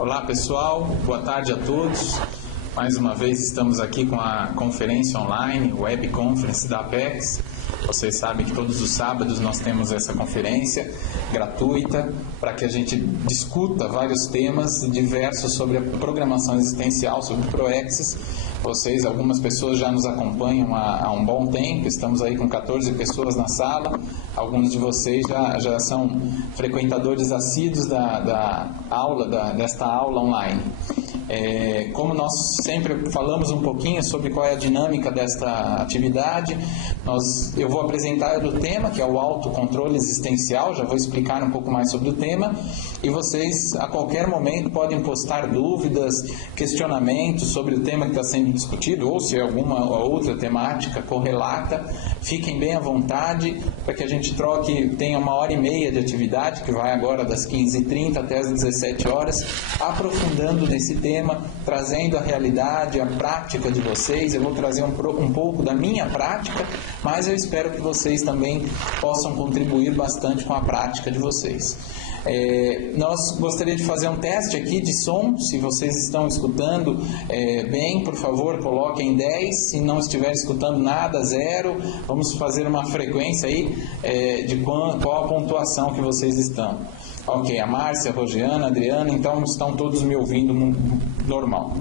Olá pessoal, boa tarde a todos. Mais uma vez estamos aqui com a conferência online, Web Conference da Apex. Vocês sabem que todos os sábados nós temos essa conferência gratuita para que a gente discuta vários temas diversos sobre a programação existencial, sobre ProExis. Algumas pessoas já nos acompanham há um bom tempo, estamos aí com 14 pessoas na sala, alguns de vocês já são frequentadores assíduos desta aula online. Como nós sempre falamos um pouquinho sobre qual é a dinâmica desta atividade, eu vou apresentar o tema, que é o autocontrole existencial, já vou explicar um pouco mais sobre o tema, e vocês a qualquer momento podem postar dúvidas, questionamentos sobre o tema que está sendo discutido, ou se é alguma outra temática correlata, fiquem bem à vontade para que a gente tenha 1h30 de atividade, que vai agora das 15h30 até as 17 horas, aprofundando nesse tema, trazendo a realidade, a prática de vocês. Eu vou trazer um pouco da minha prática, mas eu espero que vocês também possam contribuir bastante com a prática de vocês. Nós gostaríamos de fazer um teste aqui de som. Se vocês estão escutando bem, por favor, coloquem 10. Se não estiver escutando nada, 0. Vamos fazer uma frequência aí de qual a pontuação que vocês estão. Ok, a Márcia, a Rogiana, a Adriana, então estão todos me ouvindo normal.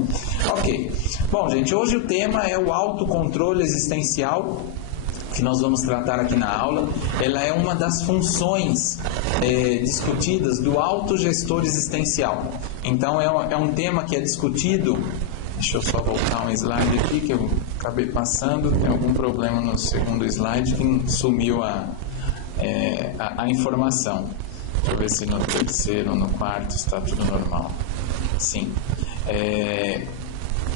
Ok. Bom, gente, hoje o tema é o autocontrole existencial, que nós vamos tratar aqui na aula. Ela é uma das funções discutidas do autogestor existencial. Então é um tema que é discutido. Deixa eu só voltar um slide aqui que eu acabei passando. Tem algum problema no segundo slide que sumiu a informação. Deixa eu ver se no terceiro, no quarto está tudo normal. Sim.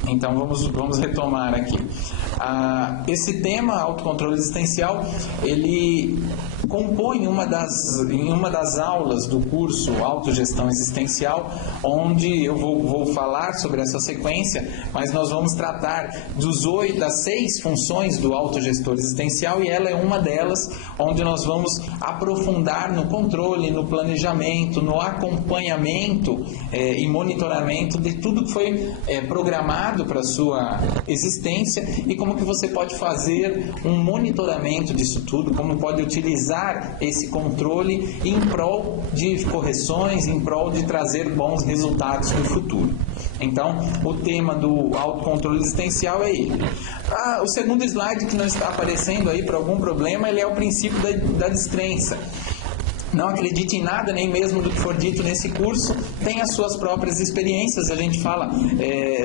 Então vamos retomar aqui. Esse tema, autocontrole existencial, ele compõe em uma das aulas do curso Autogestão Existencial, onde eu vou falar sobre essa sequência, mas nós vamos tratar das 6 funções do autogestor existencial, e ela é uma delas, onde nós vamos aprofundar no controle, no planejamento, no acompanhamento e monitoramento de tudo que foi programado para a sua existência, e como que você pode fazer um monitoramento disso tudo, como pode utilizar esse controle em prol de correções, em prol de trazer bons resultados no futuro. Então, o tema do autocontrole existencial é ele. O segundo slide, que não está aparecendo aí por algum problema, ele é o princípio da descrença. Não acredite em nada, nem mesmo do que for dito nesse curso, tem as suas próprias experiências. A gente fala,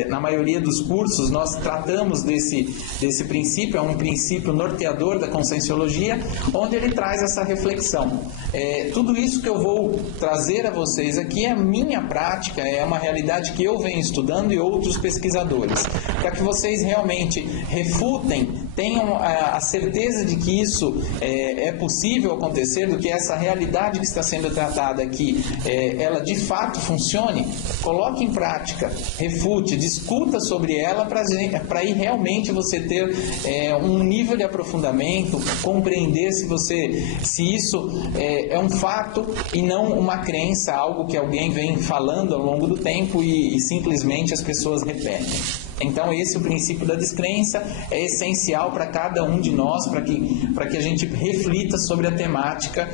na maioria dos cursos, nós tratamos desse princípio, é um princípio norteador da Conscienciologia, onde ele traz essa reflexão. Tudo isso que eu vou trazer a vocês aqui é a minha prática, é uma realidade que eu venho estudando e outros pesquisadores, para que vocês realmente refutem, tenham a certeza de que isso é possível acontecer, do que essa realidade que está sendo tratada aqui, ela de fato funcione. Coloque em prática, refute, discuta sobre ela, para aí realmente você ter um nível de aprofundamento, compreender se isso é um fato e não uma crença, algo que alguém vem falando ao longo do tempo e simplesmente as pessoas repetem. Então esse é o princípio da descrença, é essencial para cada um de nós, para que a gente reflita sobre a temática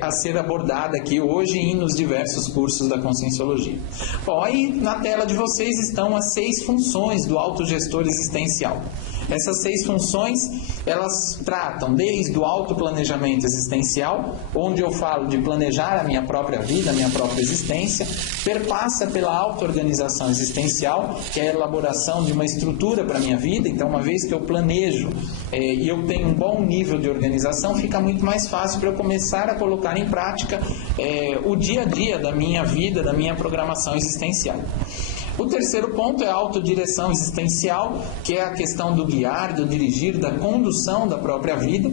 a ser abordada aqui hoje e nos diversos cursos da Conscienciologia. Bom, aí na tela de vocês estão as 6 funções do autogestor existencial. Essas 6 funções, elas tratam desde o autoplanejamento existencial, onde eu falo de planejar a minha própria vida, a minha própria existência, perpassa pela auto-organização existencial, que é a elaboração de uma estrutura para a minha vida. Então, uma vez que eu planejo e eu tenho um bom nível de organização, fica muito mais fácil para eu começar a colocar em prática o dia a dia da minha vida, da minha programação existencial. O terceiro ponto é a autodireção existencial, que é a questão do guiar, do dirigir, da condução da própria vida.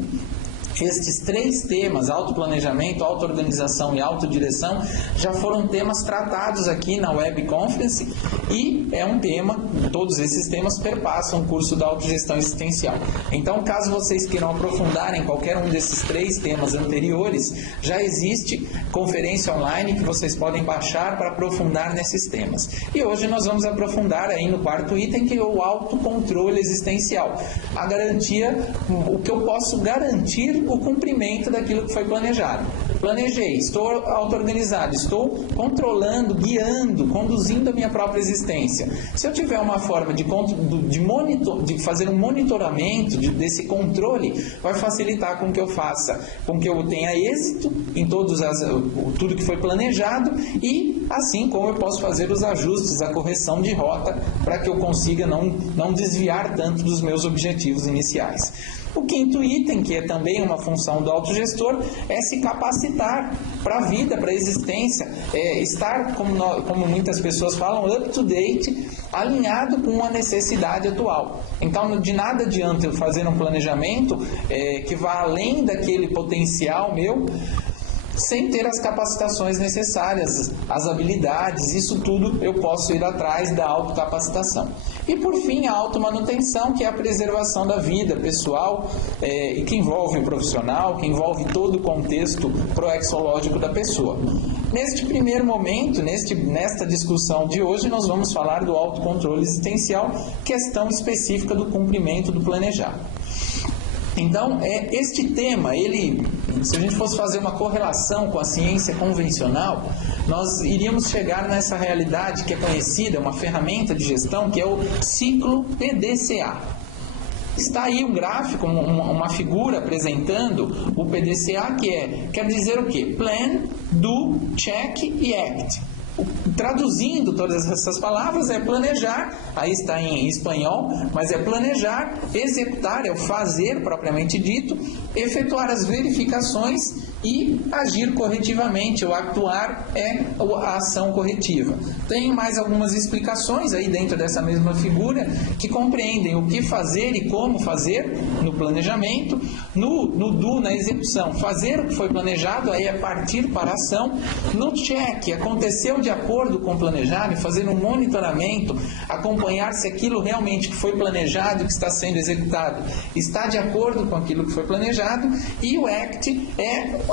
estes 3 temas, autoplanejamento, autoorganização e autodireção, já foram temas tratados aqui na Web Conference e é um tema, todos esses temas perpassam o curso da autogestão existencial. Então, caso vocês queiram aprofundar em qualquer um desses 3 temas anteriores, já existe conferência online que vocês podem baixar para aprofundar nesses temas. E hoje nós vamos aprofundar aí no 4º item, que é o autocontrole existencial. A garantia, o que eu posso garantir o cumprimento daquilo que foi planejado. Planejei, estou auto-organizado, estou controlando, guiando, conduzindo a minha própria existência. Se eu tiver uma forma de fazer um monitoramento desse controle, vai facilitar com que eu faça, com que eu tenha êxito em tudo que foi planejado e assim como eu posso fazer os ajustes, a correção de rota para que eu consiga não desviar tanto dos meus objetivos iniciais. O 5º item, que é também uma função do autogestor, é se capacitar para a vida, para a existência, estar, como muitas pessoas falam, up to date, alinhado com a necessidade atual. Então, de nada adianta eu fazer um planejamento que vá além daquele potencial meu, sem ter as capacitações necessárias, as habilidades, isso tudo eu posso ir atrás da autocapacitação. E por fim, a automanutenção, que é a preservação da vida pessoal, e que envolve o profissional, que envolve todo o contexto proexológico da pessoa. Neste primeiro momento, nesta discussão de hoje, nós vamos falar do autocontrole existencial, questão específica do cumprimento do planejado. Então, este tema, se a gente fosse fazer uma correlação com a ciência convencional, nós iríamos chegar nessa realidade que é conhecida, uma ferramenta de gestão, que é o ciclo PDCA. Está aí um gráfico, uma figura apresentando o PDCA, que quer dizer o quê? Plan, Do, Check e Act. Traduzindo todas essas palavras, é planejar, aí está em espanhol, mas é planejar, executar, é o fazer propriamente dito, efetuar as verificações e agir corretivamente, o actuar é a ação corretiva. Tem mais algumas explicações aí dentro dessa mesma figura que compreendem o que fazer e como fazer no planejamento, no do, na execução, fazer o que foi planejado, aí é partir para a ação, no check, aconteceu de acordo com o planejado, fazer um monitoramento, acompanhar se aquilo realmente que foi planejado, que está sendo executado, está de acordo com aquilo que foi planejado, e o act é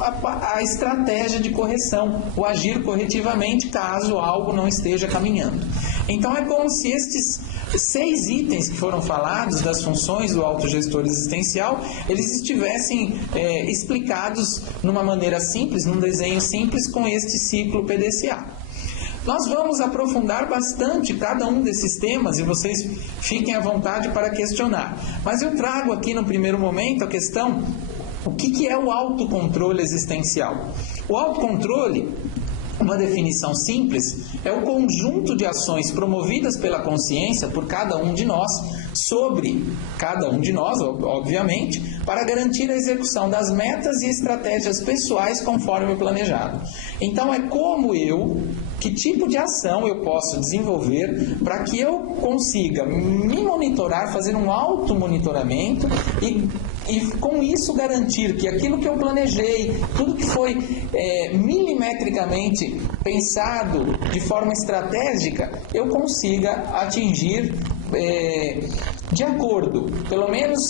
a estratégia de correção, o agir corretivamente caso algo não esteja caminhando. Então é como se estes 6 itens que foram falados das funções do autogestor existencial, eles estivessem explicados numa maneira simples, num desenho simples com este ciclo PDCA. Nós vamos aprofundar bastante cada um desses temas e vocês fiquem à vontade para questionar. Mas eu trago aqui no primeiro momento a questão: o que é o autocontrole existencial? O autocontrole, uma definição simples, é o conjunto de ações promovidas pela consciência por cada um de nós, sobre cada um de nós, obviamente, para garantir a execução das metas e estratégias pessoais conforme o planejado. Então é que tipo de ação eu posso desenvolver para que eu consiga me monitorar, fazer um automonitoramento e com isso garantir que aquilo que eu planejei, tudo que foi milimetricamente pensado de forma estratégica, eu consiga atingir de acordo, pelo menos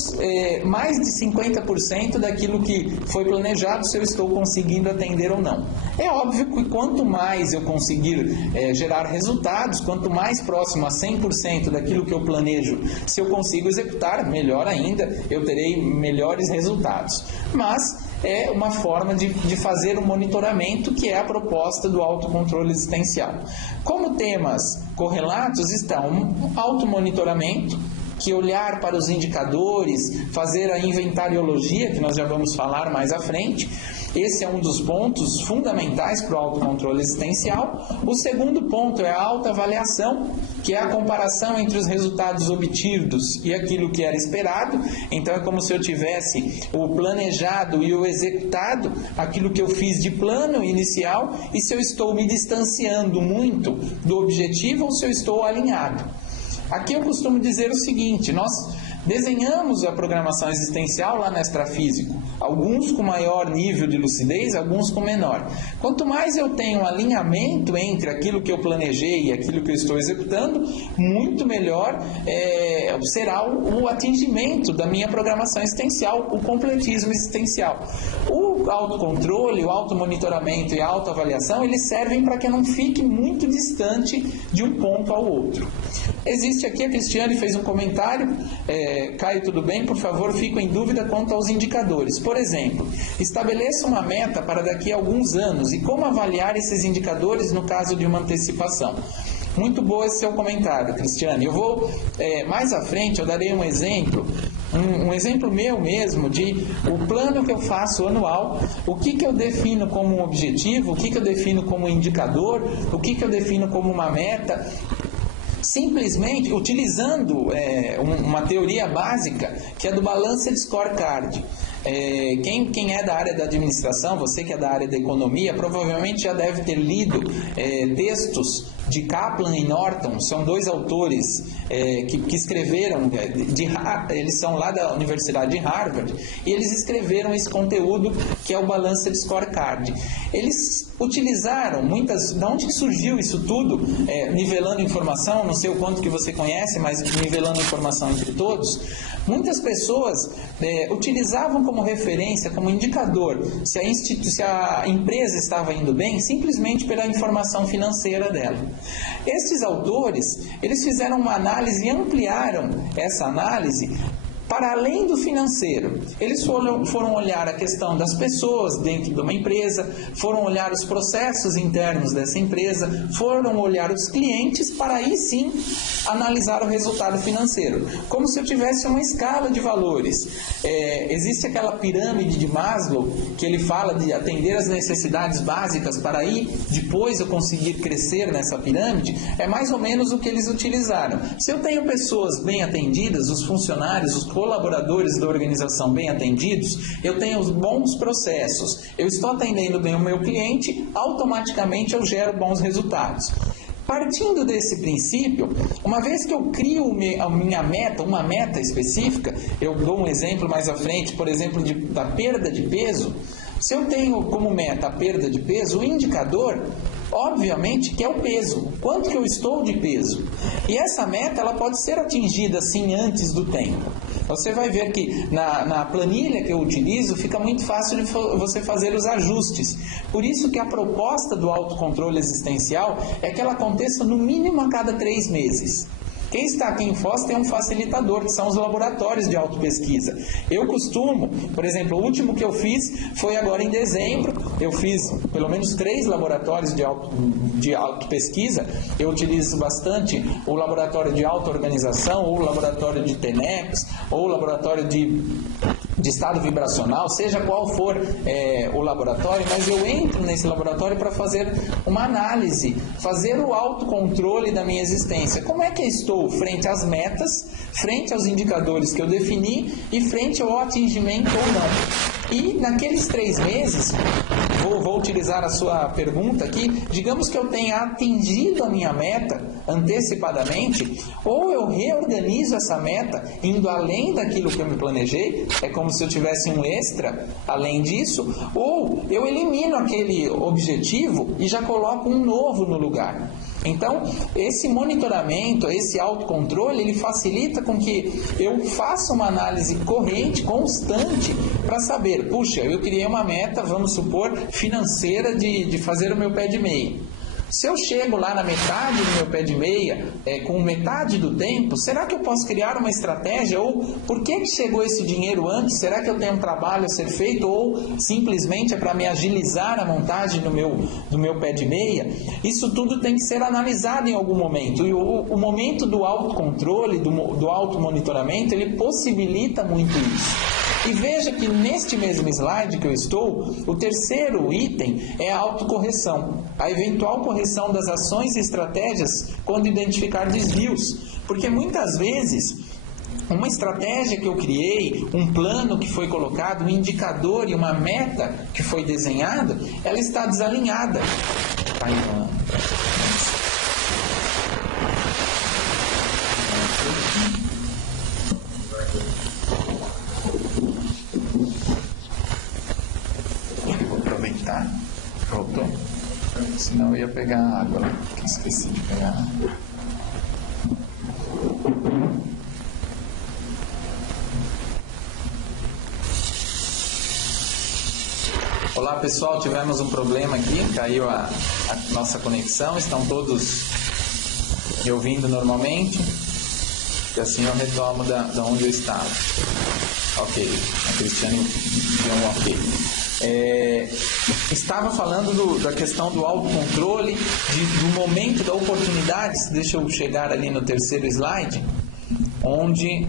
mais de 50% daquilo que foi planejado, se eu estou conseguindo atender ou não. É óbvio que quanto mais eu conseguir gerar resultados, quanto mais próximo a 100% daquilo que eu planejo, se eu consigo executar, melhor ainda, eu terei melhores resultados. Mas é uma forma de fazer um monitoramento, que é a proposta do autocontrole existencial. Como temas correlatos estão o automonitoramento, que olhar para os indicadores, fazer a inventariologia, que nós já vamos falar mais à frente. Esse é um dos pontos fundamentais para o autocontrole existencial. O segundo ponto é a autoavaliação, que é a comparação entre os resultados obtidos e aquilo que era esperado. Então é como se eu tivesse o planejado e o executado, aquilo que eu fiz de plano inicial, e se eu estou me distanciando muito do objetivo ou se eu estou alinhado. Aqui eu costumo dizer o seguinte: nós Desenhamos a programação existencial lá no extrafísico, alguns com maior nível de lucidez, alguns com menor. Quanto mais eu tenho um alinhamento entre aquilo que eu planejei e aquilo que eu estou executando, muito melhor será o atingimento da minha programação existencial, o completismo existencial. O autocontrole, o automonitoramento e a autoavaliação, eles servem para que eu não fique muito distante de um ponto ao outro. Existe aqui, a Cristiane fez um comentário, Caio, tudo bem? Por favor, fico em dúvida quanto aos indicadores. Por exemplo, estabeleça uma meta para daqui a alguns anos e como avaliar esses indicadores no caso de uma antecipação. Muito bom esse seu comentário, Cristiane. Eu vou, mais à frente, eu darei um exemplo, um exemplo meu mesmo, de o plano que eu faço anual, o que eu defino como um objetivo, o que eu defino como um indicador, o que eu defino como uma meta, simplesmente utilizando uma teoria básica que é do Balanced Scorecard. Quem é da área da administração, você que é da área da economia, provavelmente já deve ter lido textos de Kaplan e Norton, são dois autores que escreveram, eles são lá da Universidade de Harvard, e eles escreveram esse conteúdo que é o Balanced Scorecard. Eles utilizaram de onde surgiu isso tudo, nivelando informação, não sei o quanto que você conhece, mas nivelando informação entre todos. Muitas pessoas utilizavam como referência, como indicador, se a empresa estava indo bem, simplesmente pela informação financeira dela. Estes autores, eles fizeram uma análise e ampliaram essa análise para além do financeiro. Eles foram olhar a questão das pessoas dentro de uma empresa, foram olhar os processos internos dessa empresa, foram olhar os clientes para aí sim analisar o resultado financeiro. Como se eu tivesse uma escala de valores. Existe aquela pirâmide de Maslow que ele fala de atender as necessidades básicas para aí depois eu conseguir crescer nessa pirâmide. É mais ou menos o que eles utilizaram. Se eu tenho pessoas bem atendidas, os funcionários, os colaboradores da organização bem atendidos, eu tenho os bons processos, eu estou atendendo bem o meu cliente, automaticamente eu gero bons resultados. Partindo desse princípio, uma vez que eu crio a minha meta, uma meta específica, eu dou um exemplo mais à frente, por exemplo, da perda de peso. Se eu tenho como meta a perda de peso, o indicador, obviamente, que é o peso. Quanto que eu estou de peso? E essa meta ela pode ser atingida, sim, antes do tempo. Você vai ver que na planilha que eu utilizo, fica muito fácil de você fazer os ajustes. Por isso que a proposta do autocontrole existencial é que ela aconteça no mínimo a cada 3 meses. Quem está aqui em Foz tem um facilitador, que são os laboratórios de autopesquisa. Eu costumo, por exemplo, o último que eu fiz foi agora em dezembro, eu fiz pelo menos 3 laboratórios de autopesquisa. Eu utilizo bastante o laboratório de autoorganização, ou o laboratório de TENEPS, ou o laboratório de estado vibracional, seja qual for o laboratório, mas eu entro nesse laboratório para fazer uma análise, fazer o autocontrole da minha existência. Como é que eu estou frente às metas, frente aos indicadores que eu defini e frente ao atingimento ou não. E naqueles 3 meses, vou utilizar a sua pergunta aqui, digamos que eu tenha atingido a minha meta antecipadamente, ou eu reorganizo essa meta indo além daquilo que eu me planejei, é como se eu tivesse um extra além disso, ou eu elimino aquele objetivo e já coloco um novo no lugar. Então, esse monitoramento, esse autocontrole, ele facilita com que eu faça uma análise corrente, constante, para saber, puxa, eu criei uma meta, vamos supor, financeira de fazer o meu pé de meia. Se eu chego lá na metade do meu pé de meia, com metade do tempo, será que eu posso criar uma estratégia? Ou por que chegou esse dinheiro antes? Será que eu tenho um trabalho a ser feito? Ou simplesmente é para me agilizar a montagem do meu pé de meia? Isso tudo tem que ser analisado em algum momento. E o momento do autocontrole, do automonitoramento, ele possibilita muito isso. E veja que neste mesmo slide que eu estou, o terceiro item é a autocorreção. A eventual correção das ações e estratégias quando identificar desvios. Porque muitas vezes, uma estratégia que eu criei, um plano que foi colocado, um indicador e uma meta que foi desenhada, ela está desalinhada. tá? Voltou? Senão eu ia pegar água lá, que esqueci de pegar água. Olá pessoal, tivemos um problema aqui, caiu a nossa conexão, estão todos me ouvindo normalmente, e assim eu retomo da onde eu estava. Ok, a Cristiane deu um ok. Estava falando da questão do autocontrole, do momento da oportunidade. Deixa eu chegar ali no terceiro slide, onde,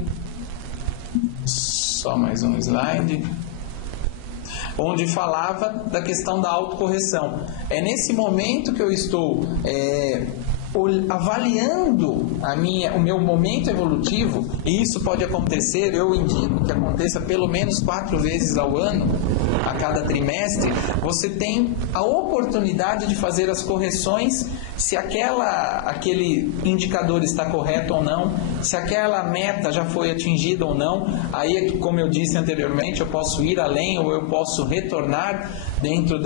só mais um slide, onde falava da questão da autocorreção. É nesse momento que eu estou avaliando o meu momento evolutivo, e isso pode acontecer, eu indico que aconteça pelo menos 4 vezes ao ano, a cada trimestre. Você tem a oportunidade de fazer as correções, se aquele indicador está correto ou não, se aquela meta já foi atingida ou não. Aí, como eu disse anteriormente, eu posso ir além ou eu posso retornar dentro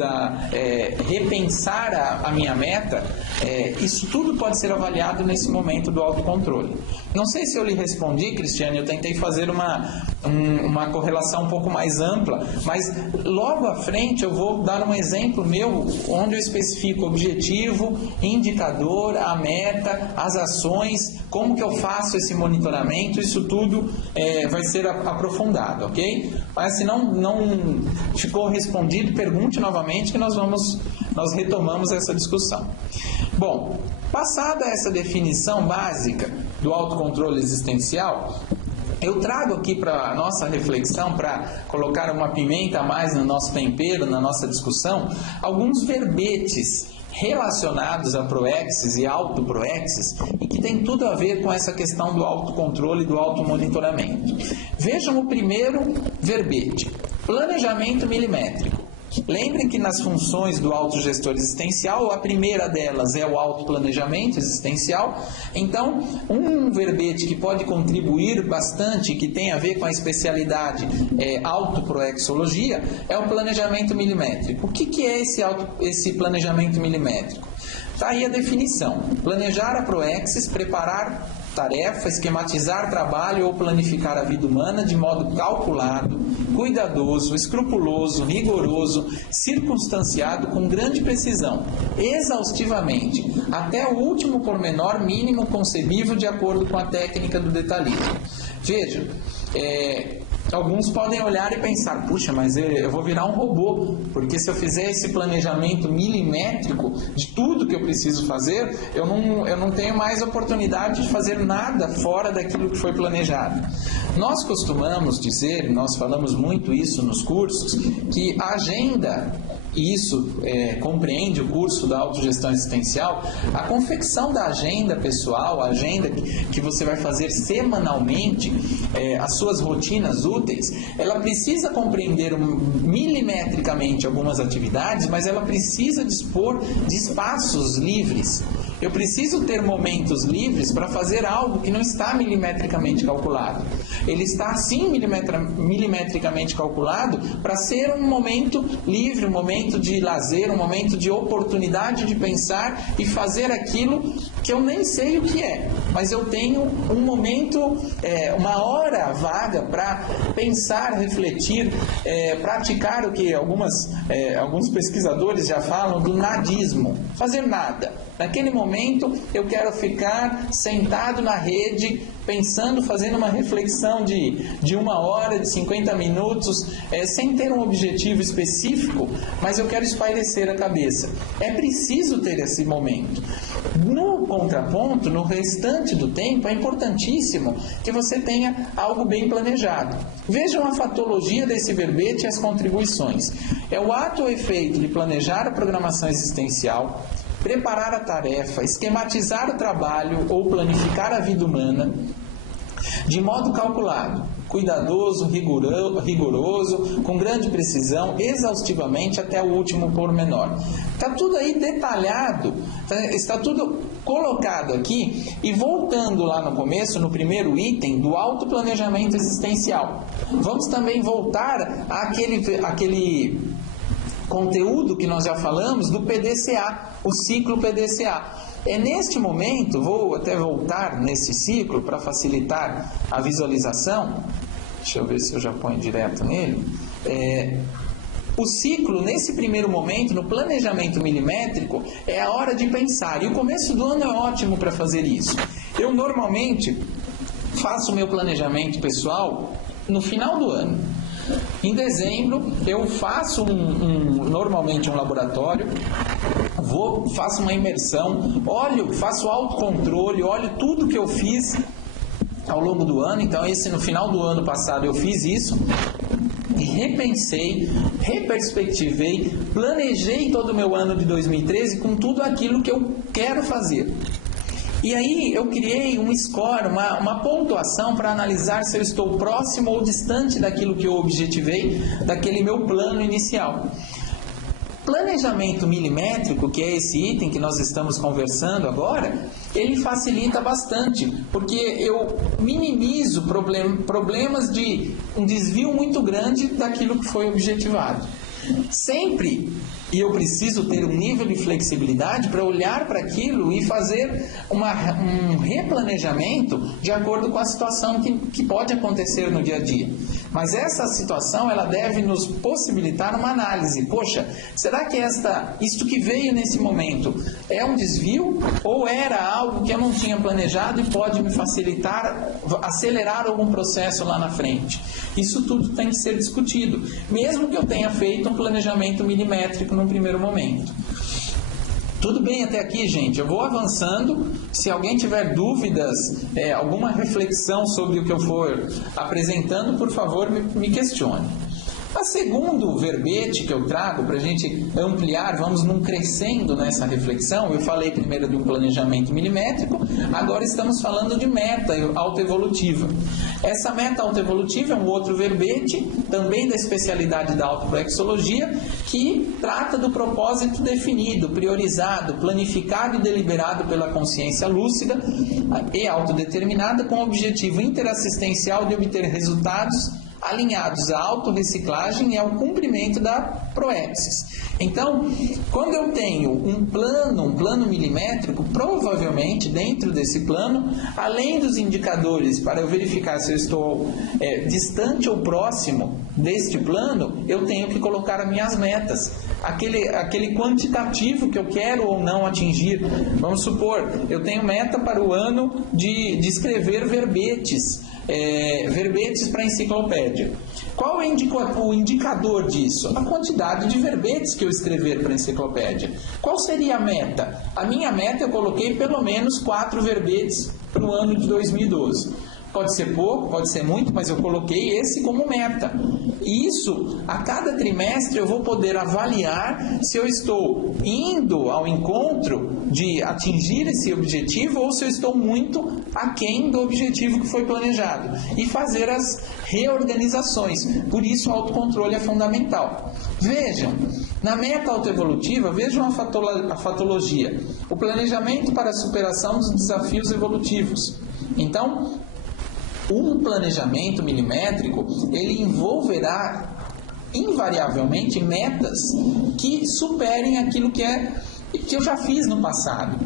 repensar a minha meta. Isso tudo pode ser avaliado nesse momento do autocontrole. Não sei se eu lhe respondi, Cristiane, eu tentei fazer uma correlação um pouco mais ampla, mas logo à frente eu vou dar um exemplo meu, onde eu especifico o objetivo, indicador, a meta, as ações, como que eu faço esse monitoramento. Isso tudo vai ser aprofundado, ok? Mas se não ficou respondido, pergunte novamente que nós retomamos essa discussão. Bom, passada essa definição básica do autocontrole existencial, eu trago aqui para a nossa reflexão, para colocar uma pimenta a mais no nosso tempero, na nossa discussão, alguns verbetes relacionados a proexis e autoproexis e que tem tudo a ver com essa questão do autocontrole e do automonitoramento. Vejam o primeiro verbete: planejamento milimétrico. Lembrem que nas funções do autogestor existencial, a primeira delas é o autoplanejamento existencial. Então, um verbete que pode contribuir bastante, que tem a ver com a especialidade autoproexologia, é o planejamento milimétrico. O que é esse planejamento milimétrico? Está aí a definição: planejar a proexis, preparar tarefa, esquematizar trabalho ou planificar a vida humana de modo calculado, cuidadoso, escrupuloso, rigoroso, circunstanciado com grande precisão, exaustivamente, até o último pormenor mínimo concebível de acordo com a técnica do detalhismo. Veja, alguns podem olhar e pensar: puxa, mas eu vou virar um robô, porque se eu fizer esse planejamento milimétrico de tudo que eu preciso fazer, eu não tenho mais oportunidade de fazer nada fora daquilo que foi planejado. Nós costumamos dizer, nós falamos muito isso nos cursos, que a agenda, e isso compreende o curso da autogestão existencial, a confecção da agenda pessoal, a agenda que você vai fazer semanalmente, as suas rotinas úteis, ela precisa compreender milimetricamente algumas atividades, mas ela precisa dispor de espaços livres. Eu preciso ter momentos livres para fazer algo que não está milimetricamente calculado. Ele está sim milimetricamente calculado para ser um momento livre, um momento de lazer, um momento de oportunidade de pensar e fazer aquilo que eu nem sei o que é, mas eu tenho um momento, uma hora vaga para pensar, refletir, praticar o que alguns pesquisadores já falam do nadismo, fazer nada. Naquele momento eu quero ficar sentado na rede, pensando, fazendo uma reflexão de 1 hora, de 50 minutos, sem ter um objetivo específico, mas eu quero espairecer a cabeça. É preciso ter esse momento. No contraponto, no restante do tempo, é importantíssimo que você tenha algo bem planejado. Vejam a fatologia desse verbete e as contribuições. É o ato ou efeito de planejar a programação existencial, preparar a tarefa, esquematizar o trabalho ou planificar a vida humana de modo calculado, cuidadoso, rigoroso, com grande precisão, exaustivamente até o último pormenor. Está tudo aí detalhado, está tudo colocado aqui. E voltando lá no começo, no primeiro item do autoplanejamento existencial, vamos também voltar àquele conteúdo que nós já falamos do PDCA, o ciclo PDCA. É neste momento, vou até voltar nesse ciclo para facilitar a visualização. Deixa eu ver se eu já ponho direto nele. O ciclo, nesse primeiro momento, no planejamento milimétrico, é a hora de pensar. E o começo do ano é ótimo para fazer isso. Eu normalmente faço o meu planejamento pessoal no final do ano. Em dezembro, eu faço normalmente um laboratório, faço uma imersão, faço autocontrole, olho tudo que eu fiz ao longo do ano. Então, no final do ano passado eu fiz isso, e repensei, reperspectivei, planejei todo o meu ano de 2013 com tudo aquilo que eu quero fazer. E aí eu criei um score, uma pontuação para analisar se eu estou próximo ou distante daquilo que eu objetivei, daquele meu plano inicial. Planejamento milimétrico, que é esse item que nós estamos conversando agora, ele facilita bastante, porque eu minimizo problemas de um desvio muito grande daquilo que foi objetivado. Sempre, e eu preciso ter um nível de flexibilidade para olhar para aquilo e fazer um replanejamento de acordo com a situação que pode acontecer no dia a dia. Mas essa situação, ela deve nos possibilitar uma análise. Poxa, será que isto que veio nesse momento é um desvio ou era algo que eu não tinha planejado e pode me facilitar, acelerar algum processo lá na frente? Isso tudo tem que ser discutido, mesmo que eu tenha feito um planejamento milimétrico num primeiro momento. Tudo bem até aqui, gente? Eu vou avançando. Se alguém tiver dúvidas, alguma reflexão sobre o que eu for apresentando, por favor, me questione. A segundo verbete que eu trago para a gente ampliar, vamos num crescendo nessa reflexão. Eu falei primeiro de um planejamento milimétrico, agora estamos falando de meta autoevolutiva. Essa meta autoevolutiva é um outro verbete, também da especialidade da autoproexologia, que trata do propósito definido, priorizado, planificado e deliberado pela consciência lúcida e autodeterminada, com o objetivo interassistencial de obter resultados alinhados à autorreciclagem e ao cumprimento da proexis. Então, quando eu tenho um plano milimétrico, provavelmente dentro desse plano, além dos indicadores para eu verificar se eu estou distante ou próximo deste plano, eu tenho que colocar as minhas metas. Aquele quantitativo que eu quero ou não atingir. Vamos supor, eu tenho meta para o ano de escrever verbetes. Verbetes para enciclopédia. Qual é o indicador disso? A quantidade de verbetes que eu escrever para a enciclopédia. Qual seria a meta? A minha meta eu coloquei pelo menos 4 verbetes para o ano de 2012. Pode ser pouco, pode ser muito, mas eu coloquei esse como meta. E isso, a cada trimestre, eu vou poder avaliar se eu estou indo ao encontro de atingir esse objetivo ou se eu estou muito aquém do objetivo que foi planejado. E fazer as reorganizações. Por isso, o autocontrole é fundamental. Vejam, na meta autoevolutiva, vejam a fatologia. O planejamento para a superação dos desafios evolutivos. Então, um planejamento milimétrico, ele envolverá invariavelmente metas que superem aquilo que eu já fiz no passado.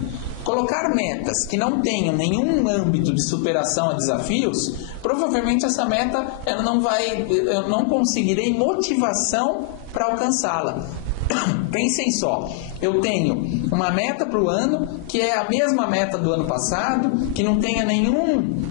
Colocar metas que não tenham nenhum âmbito de superação a desafios, provavelmente essa meta eu não conseguirei motivação para alcançá-la. Pensem só, eu tenho uma meta para o ano que é a mesma meta do ano passado, que não tenha nenhum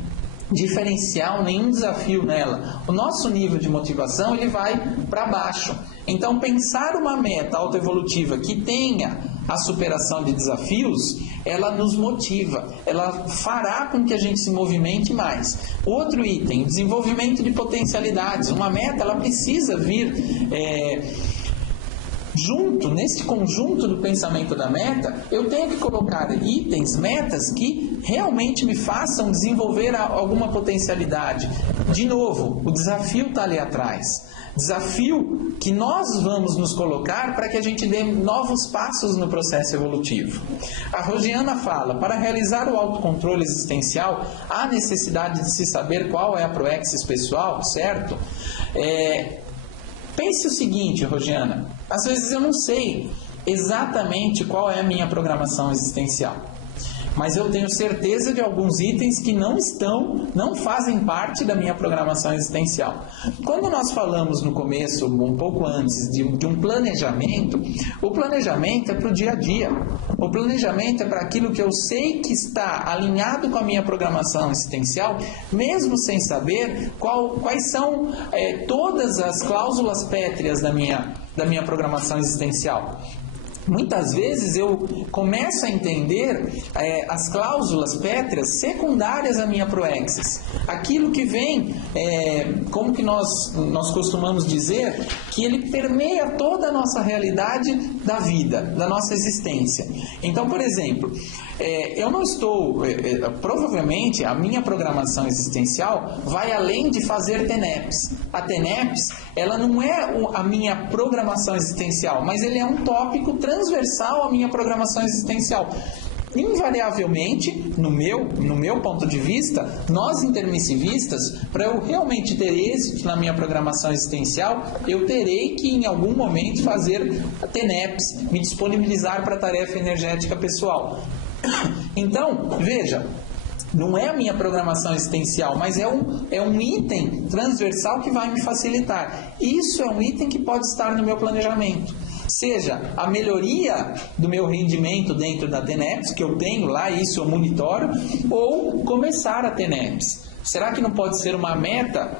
diferencial, nenhum desafio nela. O nosso nível de motivação ele vai para baixo. Então, pensar uma meta autoevolutiva que tenha a superação de desafios, ela nos motiva, ela fará com que a gente se movimente mais. Outro item, desenvolvimento de potencialidades. Uma meta, ela precisa vir junto, nesse conjunto do pensamento da meta, eu tenho que colocar itens, metas que realmente me façam desenvolver alguma potencialidade. De novo, o desafio está ali atrás. Desafio que nós vamos nos colocar para que a gente dê novos passos no processo evolutivo. A Rosiana fala, para realizar o autocontrole existencial, há necessidade de se saber qual é a proexis pessoal, certo? Pense o seguinte, Rosiana, Às vezes eu não sei exatamente qual é a minha programação existencial, mas eu tenho certeza de alguns itens que não fazem parte da minha programação existencial. Quando nós falamos no começo, um pouco antes, de um planejamento, o planejamento é para o dia a dia. O planejamento é para aquilo que eu sei que está alinhado com a minha programação existencial, mesmo sem saber quais são todas as cláusulas pétreas da minha programação existencial. Muitas vezes eu começo a entender as cláusulas pétreas secundárias à minha proexis. Aquilo que vem, como que nós costumamos dizer, que ele permeia toda a nossa realidade da vida, da nossa existência. Então, por exemplo, eu não estou, provavelmente a minha programação existencial vai além de fazer TENEPS. A TENEPS, ela não é a minha programação existencial, mas ele é um tópico transversal à minha programação existencial. Invariavelmente, no meu ponto de vista, nós intermissivistas, para eu realmente ter êxito na minha programação existencial, eu terei que em algum momento fazer a TENEPS, me disponibilizar para a tarefa energética pessoal. Então, veja, não é a minha programação existencial, mas é um item transversal que vai me facilitar. Isso é um item que pode estar no meu planejamento. Seja a melhoria do meu rendimento dentro da TENEPS, que eu tenho lá, isso eu monitoro, ou começar a TENEPS. Será que não pode ser uma meta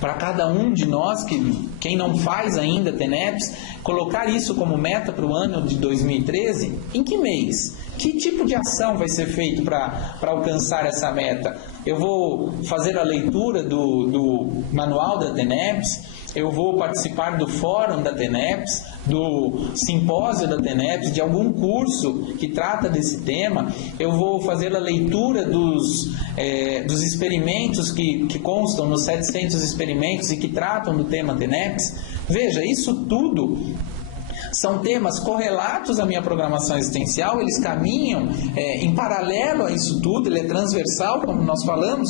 para cada um de nós, quem não faz ainda TENEPS, colocar isso como meta para o ano de 2013? Em que mês? Que tipo de ação vai ser feito para alcançar essa meta? Eu vou fazer a leitura do manual da TENEPS, eu vou participar do fórum da TENEPS, do simpósio da TENEPS, de algum curso que trata desse tema, eu vou fazer a leitura dos experimentos que constam nos 700 experimentos e que tratam do tema TENEPS. Veja, isso tudo são temas correlatos à minha programação existencial, eles caminham em paralelo a isso tudo, ele é transversal, como nós falamos,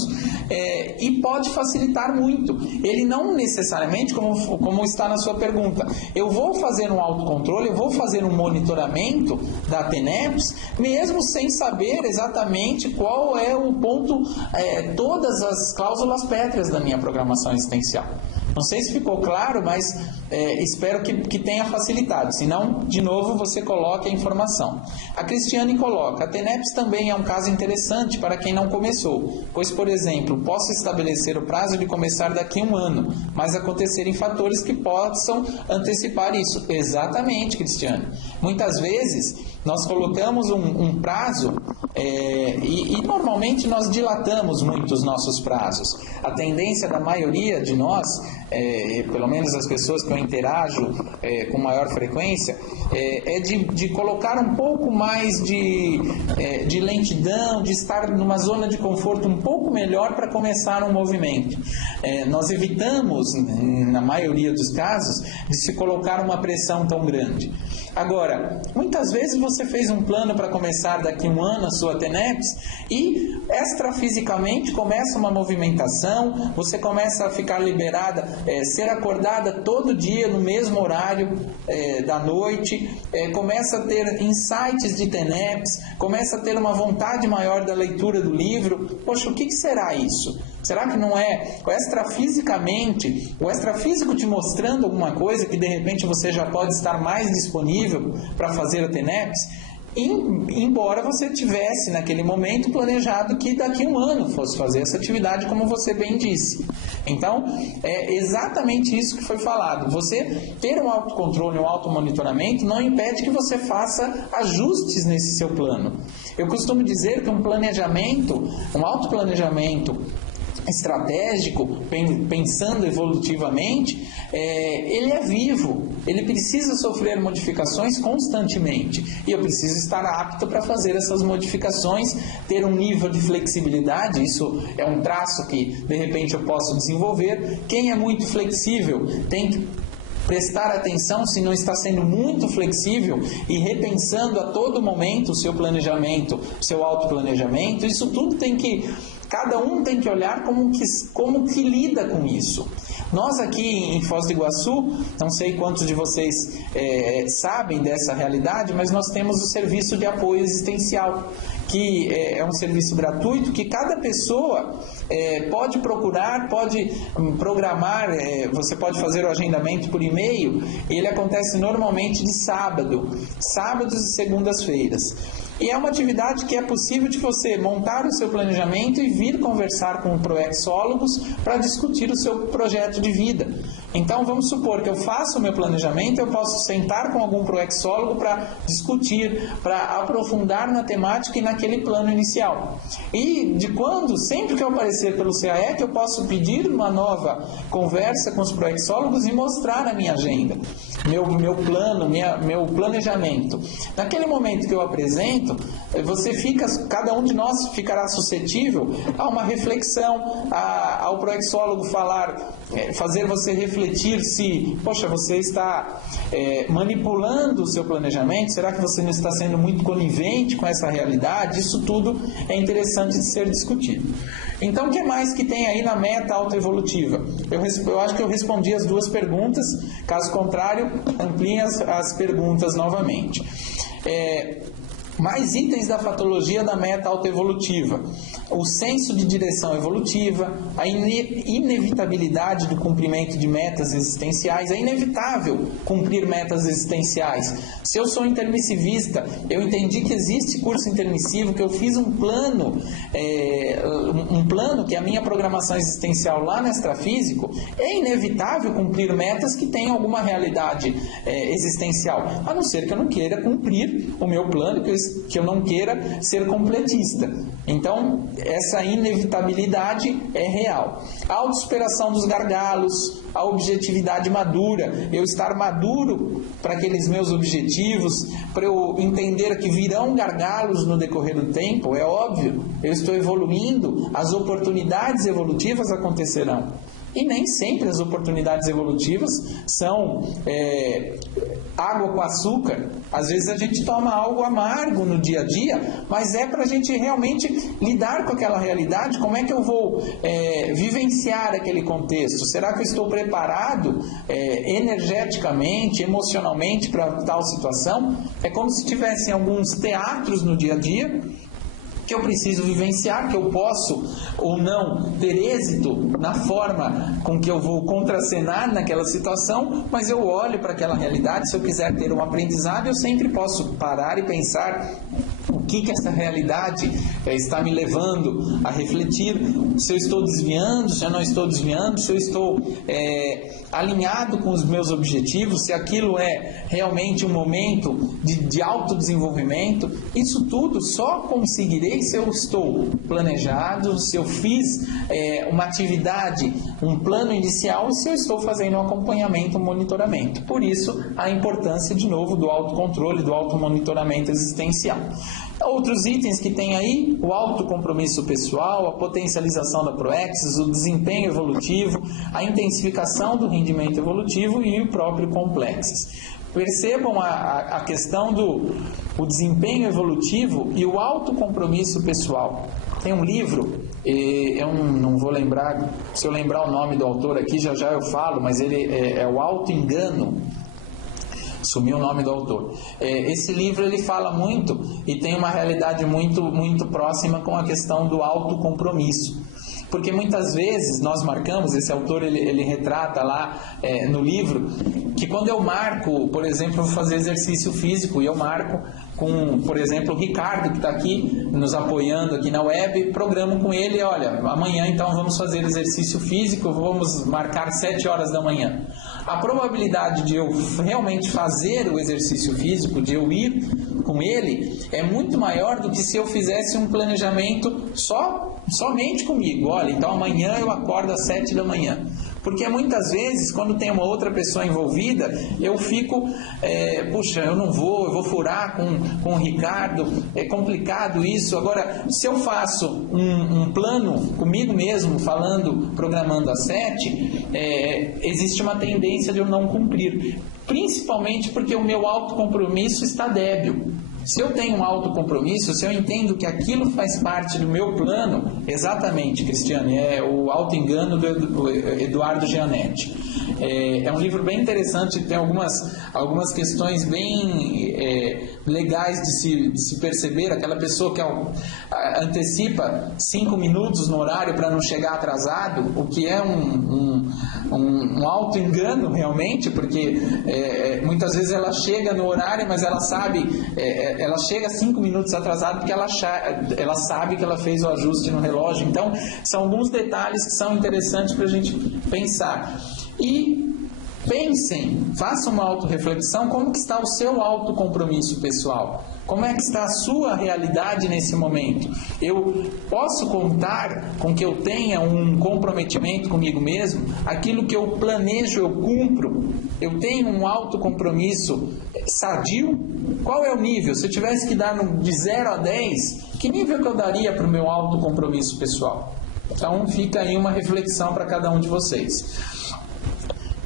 e pode facilitar muito. Ele não necessariamente, como está na sua pergunta, eu vou fazer um autocontrole, eu vou fazer um monitoramento da TENEPS, mesmo sem saber exatamente qual é o ponto, todas as cláusulas pétreas da minha programação existencial. Não sei se ficou claro, mas espero que tenha facilitado. Se não, de novo, você coloca a informação. A Cristiane coloca: a TENEPS também é um caso interessante para quem não começou, pois, por exemplo, posso estabelecer o prazo de começar daqui a um ano, mas acontecerem fatores que possam antecipar isso. Exatamente, Cristiane. Muitas vezes nós colocamos um prazo e normalmente nós dilatamos muito os nossos prazos. A tendência da maioria de nós, pelo menos as pessoas que eu interajo com maior frequência, é de colocar um pouco mais de lentidão, de estar numa zona de conforto um pouco melhor para começar um movimento. Nós evitamos, na maioria dos casos, de se colocar uma pressão tão grande. Agora, muitas vezes você fez um plano para começar daqui a um ano a sua TENEPS e extrafisicamente começa uma movimentação, você começa a ficar liberada, ser acordada todo dia no mesmo horário da noite, começa a ter insights de TENEPS, começa a ter uma vontade maior da leitura do livro. Poxa, o que será isso? Será que não é o extrafisicamente, o extrafísico te mostrando alguma coisa que de repente você já pode estar mais disponível para fazer a TENEPS? Embora você tivesse naquele momento planejado que daqui a um ano fosse fazer essa atividade, como você bem disse. Então, é exatamente isso que foi falado. Você ter um autocontrole, um automonitoramento não impede que você faça ajustes nesse seu plano. Eu costumo dizer que um planejamento, um autoplanejamento estratégico, pensando evolutivamente, ele é vivo, ele precisa sofrer modificações constantemente e eu preciso estar apto para fazer essas modificações, ter um nível de flexibilidade. Isso é um traço que de repente eu posso desenvolver. Quem é muito flexível tem que prestar atenção se não está sendo muito flexível e repensando a todo momento o seu planejamento, o seu autoplanejamento. Isso tudo tem que cada um tem que olhar como que lida com isso. Nós aqui em Foz do Iguaçu, não sei quantos de vocês sabem dessa realidade, mas nós temos o serviço de apoio existencial, que é um serviço gratuito que cada pessoa pode procurar, pode programar, você pode fazer o agendamento por e-mail, e ele acontece normalmente de sábados e segundas-feiras. E é uma atividade que é possível de você montar o seu planejamento e vir conversar com proexólogos para discutir o seu projeto de vida. Então, vamos supor que eu faço o meu planejamento, eu posso sentar com algum proexólogo para discutir, para aprofundar na temática e naquele plano inicial. E sempre que eu aparecer pelo CAEC, eu posso pedir uma nova conversa com os proexólogos e mostrar na minha agenda meu plano, meu planejamento. Naquele momento que eu apresento, cada um de nós ficará suscetível a uma reflexão, ao proexólogo fazer você refletir se, poxa, você está manipulando o seu planejamento, será que você não está sendo muito conivente com essa realidade? Isso tudo é interessante de ser discutido. Então, o que mais que tem aí na meta autoevolutiva? Eu acho que eu respondi as duas perguntas, caso contrário, ampliem as perguntas novamente. Mais itens da fatologia da meta autoevolutiva: o senso de direção evolutiva, a inevitabilidade do cumprimento de metas existenciais. É inevitável cumprir metas existenciais. Se eu sou intermissivista, eu entendi que existe curso intermissivo, que eu fiz um plano que é a minha programação existencial lá no extrafísico, é inevitável cumprir metas que tenham alguma realidade existencial, a não ser que eu não queira cumprir o meu plano, que eu não queira ser completista. Então, essa inevitabilidade é real. A autossuperação dos gargalos, a objetividade madura, eu estar maduro para aqueles meus objetivos, para eu entender que virão gargalos no decorrer do tempo, é óbvio, eu estou evoluindo, as oportunidades evolutivas acontecerão. E nem sempre as oportunidades evolutivas são água com açúcar. Às vezes a gente toma algo amargo no dia a dia, mas é para a gente realmente lidar com aquela realidade. Como é que eu vou vivenciar aquele contexto? Será que eu estou preparado energeticamente, emocionalmente para tal situação? É como se tivessem alguns teatros no dia a dia que eu preciso vivenciar, que eu posso ou não ter êxito na forma com que eu vou contracenar naquela situação, mas eu olho para aquela realidade. Se eu quiser ter um aprendizado, eu sempre posso parar e pensar o que essa realidade está me levando a refletir, se eu estou desviando, se eu não estou desviando, se eu estou alinhado com os meus objetivos, se aquilo é realmente um momento de autodesenvolvimento. Isso tudo só conseguirei se eu estou planejado, se eu fiz uma atividade, um plano inicial, e se eu estou fazendo um acompanhamento, um monitoramento. Por isso, a importância, de novo, do autocontrole, do automonitoramento existencial. Outros itens que tem aí: o autocompromisso pessoal, a potencialização da proexis, o desempenho evolutivo, a intensificação do rendimento evolutivo e o próprio complexes. Percebam a questão do desempenho evolutivo e o autocompromisso pessoal. Tem um livro, eu não vou lembrar, se eu lembrar o nome do autor aqui, já eu falo, mas ele é o Auto-Engano. Sumiu o nome do autor. Esse livro ele fala muito e tem uma realidade muito, muito próxima com a questão do autocompromisso. Porque muitas vezes nós marcamos, esse autor ele retrata lá no livro, que quando eu marco, por exemplo, eu vou fazer exercício físico e eu marco com, por exemplo, o Ricardo, que está aqui nos apoiando aqui na web, programo com ele: olha, amanhã então vamos fazer exercício físico, vamos marcar 7 horas da manhã. A probabilidade de eu realmente fazer o exercício físico, de eu ir com ele, é muito maior do que se eu fizesse um planejamento somente comigo. Olha, então amanhã eu acordo às 7 da manhã. Porque muitas vezes, quando tem uma outra pessoa envolvida, eu fico, puxa, eu vou furar com o Ricardo, é complicado isso. Agora, se eu faço um plano comigo mesmo, programando às 7, existe uma tendência de eu não cumprir. Principalmente porque o meu autocompromisso está débil. Se eu tenho um autocompromisso, se eu entendo que aquilo faz parte do meu plano, exatamente, Cristiane, é o Auto-Engano do Eduardo Gianetti. É um livro bem interessante, tem algumas questões bem legais de se perceber. Aquela pessoa que antecipa 5 minutos no horário para não chegar atrasado, o que é um auto-engano realmente, porque muitas vezes ela chega no horário, mas ela sabe, ela chega 5 minutos atrasado porque ela sabe que ela fez o ajuste no relógio. Então, são alguns detalhes que são interessantes para a gente pensar. E pensem, façam uma autorreflexão, como que está o seu autocompromisso pessoal? Como é que está a sua realidade nesse momento? Eu posso contar com que eu tenha um comprometimento comigo mesmo? Aquilo que eu planejo, eu cumpro? Eu tenho um autocompromisso sadio? Qual é o nível? Se eu tivesse que dar de 0 a 10, que nível que eu daria para o meu autocompromisso pessoal? Então fica aí uma reflexão para cada um de vocês.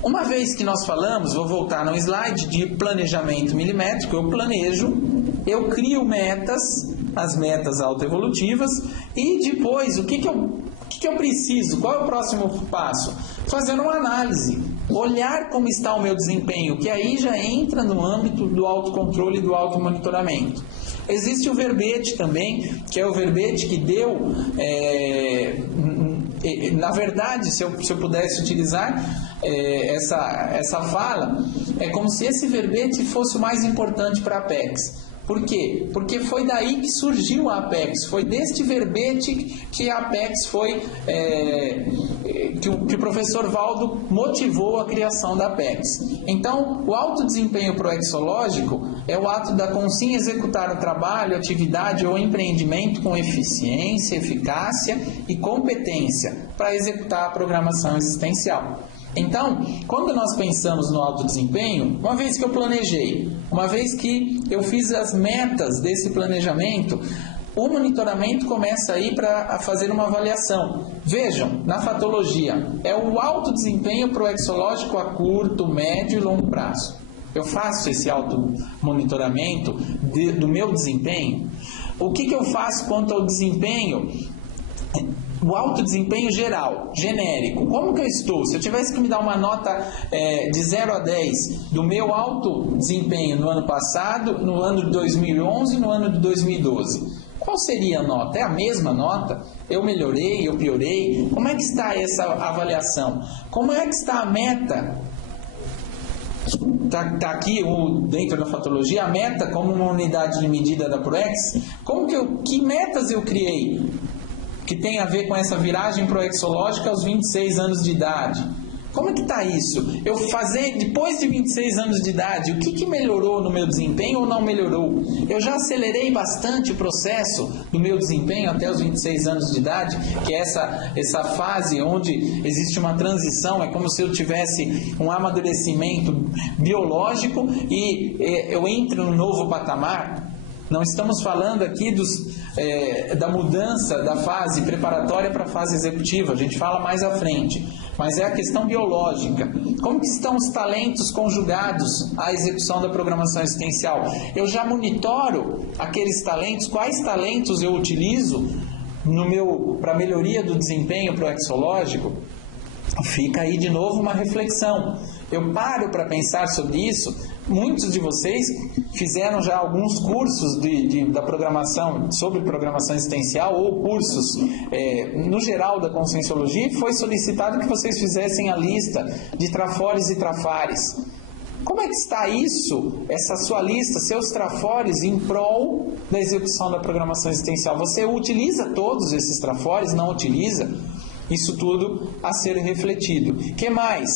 Uma vez que nós falamos, vou voltar no slide de planejamento milimétrico, eu planejo, eu crio metas, as metas autoevolutivas, e depois, o que eu preciso? Qual é o próximo passo? Fazer uma análise, olhar como está o meu desempenho, que aí já entra no âmbito do autocontrole e do automonitoramento. Existe o verbete também, que é o verbete que deu, na verdade, se eu pudesse utilizar essa fala, é como se esse verbete fosse o mais importante para a Apex. Por quê? Porque foi daí que surgiu a Apex, foi deste verbete que a Apex foi, que o professor Valdo motivou a criação da Apex. Então, o alto desempenho proexológico é o ato da consciência executar o trabalho, atividade ou empreendimento com eficiência, eficácia e competência para executar a programação existencial. Então, quando nós pensamos no alto desempenho, uma vez que eu planejei, uma vez que eu fiz as metas desse planejamento, o monitoramento começa aí para fazer uma avaliação. Vejam, na fatologia, é o alto desempenho proexológico a curto, médio e longo prazo. Eu faço esse automonitoramento do meu desempenho. O que eu faço quanto ao desempenho? O alto desempenho geral, genérico. Como que eu estou? Se eu tivesse que me dar uma nota de 0 a 10 do meu alto desempenho no ano passado, no ano de 2011 e no ano de 2012, qual seria a nota? É a mesma nota? Eu melhorei? Eu piorei? Como é que está essa avaliação? Como é que está a meta? Está aqui dentro da fatologia a meta como uma unidade de medida da ProEx. Que metas eu criei que tem a ver com essa viragem proexológica aos 26 anos de idade? Como é que está isso? Eu fazer depois de 26 anos de idade, o que melhorou no meu desempenho ou não melhorou? Eu já acelerei bastante o processo do meu desempenho até os 26 anos de idade, que é essa fase onde existe uma transição, é como se eu tivesse um amadurecimento biológico e eu entro num novo patamar. Não estamos falando aqui da mudança da fase preparatória para a fase executiva, a gente fala mais à frente, mas é a questão biológica. Como que estão os talentos conjugados à execução da programação existencial? Eu já monitoro aqueles talentos, quais talentos eu utilizo para melhoria do desempenho proexológico? Fica aí de novo uma reflexão. Eu paro para pensar sobre isso. Muitos de vocês fizeram já alguns cursos da programação, sobre programação existencial, ou cursos no geral da Conscienciologia, e foi solicitado que vocês fizessem a lista de trafores e trafares. Como é que está isso, essa sua lista, seus trafores em prol da execução da programação existencial? Você utiliza todos esses trafores? Não utiliza? Isso tudo a ser refletido. O que mais?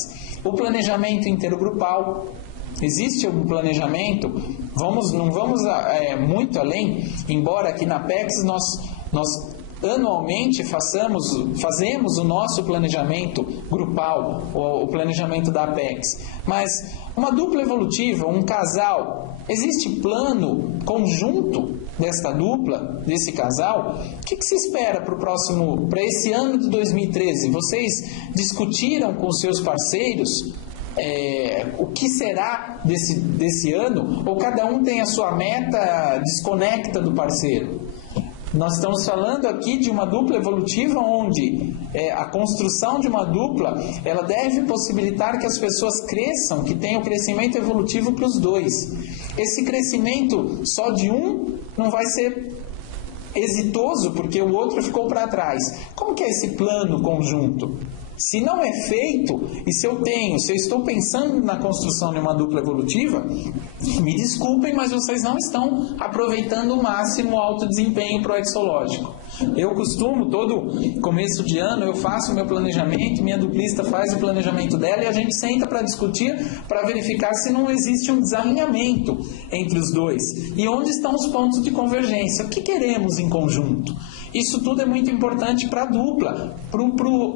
O planejamento intergrupal. Existe um planejamento, não vamos muito além, embora aqui na Apex nós anualmente fazemos o nosso planejamento grupal, o planejamento da Apex. Mas uma dupla evolutiva, um casal, existe plano conjunto desta dupla, desse casal? O que se espera para esse ano de 2013? Vocês discutiram com seus parceiros o que será desse ano, ou cada um tem a sua meta desconecta do parceiro. Nós estamos falando aqui de uma dupla evolutiva onde a construção de uma dupla, ela deve possibilitar que as pessoas cresçam, que tenham crescimento evolutivo para os dois. Esse crescimento só de um não vai ser exitoso porque o outro ficou para trás. Como que é esse plano conjunto? Se não é feito, e se eu estou pensando na construção de uma dupla evolutiva, me desculpem, mas vocês não estão aproveitando o máximo o alto desempenho proexológico. Eu costumo, todo começo de ano, eu faço o meu planejamento, minha duplista faz o planejamento dela e a gente senta para discutir, para verificar se não existe um desalinhamento entre os dois. E onde estão os pontos de convergência? O que queremos em conjunto? Isso tudo é muito importante para a dupla,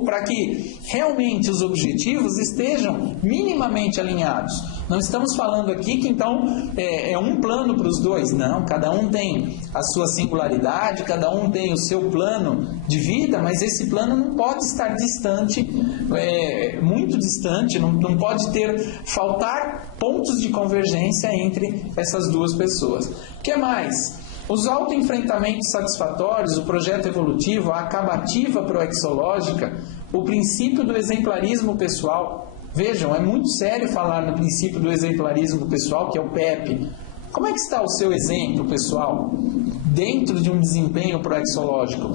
para que realmente os objetivos estejam minimamente alinhados. Não estamos falando aqui que então é um plano para os dois, não. Cada um tem a sua singularidade, cada um tem o seu plano de vida, mas esse plano não pode estar distante, muito distante, não pode faltar pontos de convergência entre essas duas pessoas. O que mais? Os autoenfrentamentos satisfatórios, o projeto evolutivo, a acabativa proexológica, o princípio do exemplarismo pessoal. Vejam, é muito sério falar no princípio do exemplarismo pessoal, que é o PEP. Como é que está o seu exemplo pessoal dentro de um desempenho proexológico?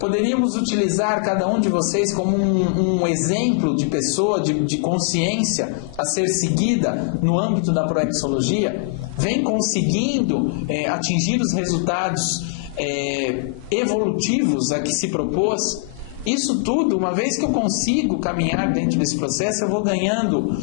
Poderíamos utilizar cada um de vocês como um exemplo de pessoa, de consciência a ser seguida no âmbito da proexologia? Vem conseguindo atingir os resultados evolutivos a que se propôs? Isso tudo, uma vez que eu consigo caminhar dentro desse processo, eu vou ganhando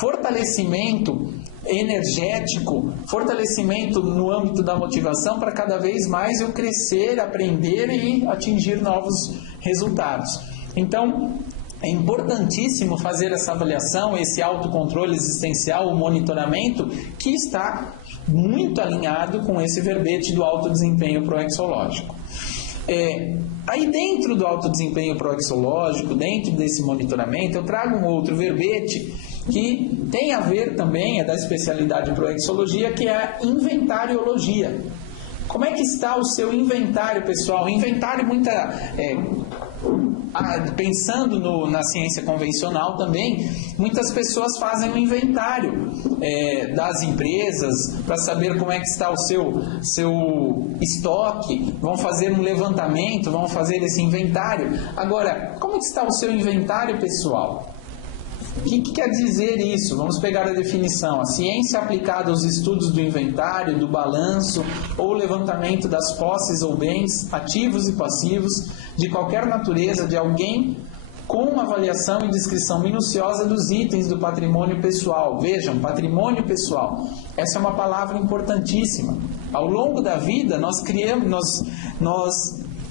fortalecimento energético, fortalecimento no âmbito da motivação para cada vez mais eu crescer, aprender e atingir novos resultados. Então, é importantíssimo fazer essa avaliação, esse autocontrole existencial, o monitoramento, que está muito alinhado com esse verbete do alto desempenho proexológico. Aí dentro do alto desempenho proexológico, dentro desse monitoramento, eu trago um outro verbete que tem a ver também, é da especialidade proexologia, que é a inventariologia. Como é que está o seu inventário, pessoal? Inventário, pensando na ciência convencional também, muitas pessoas fazem um inventário das empresas para saber como é que está o seu estoque, vão fazer um levantamento, vão fazer esse inventário. Agora, como que está o seu inventário pessoal? O que quer dizer isso? Vamos pegar a definição. A ciência aplicada aos estudos do inventário, do balanço ou levantamento das posses ou bens, ativos e passivos, de qualquer natureza de alguém com uma avaliação e descrição minuciosa dos itens do patrimônio pessoal. Vejam, patrimônio pessoal. Essa é uma palavra importantíssima. Ao longo da vida, nós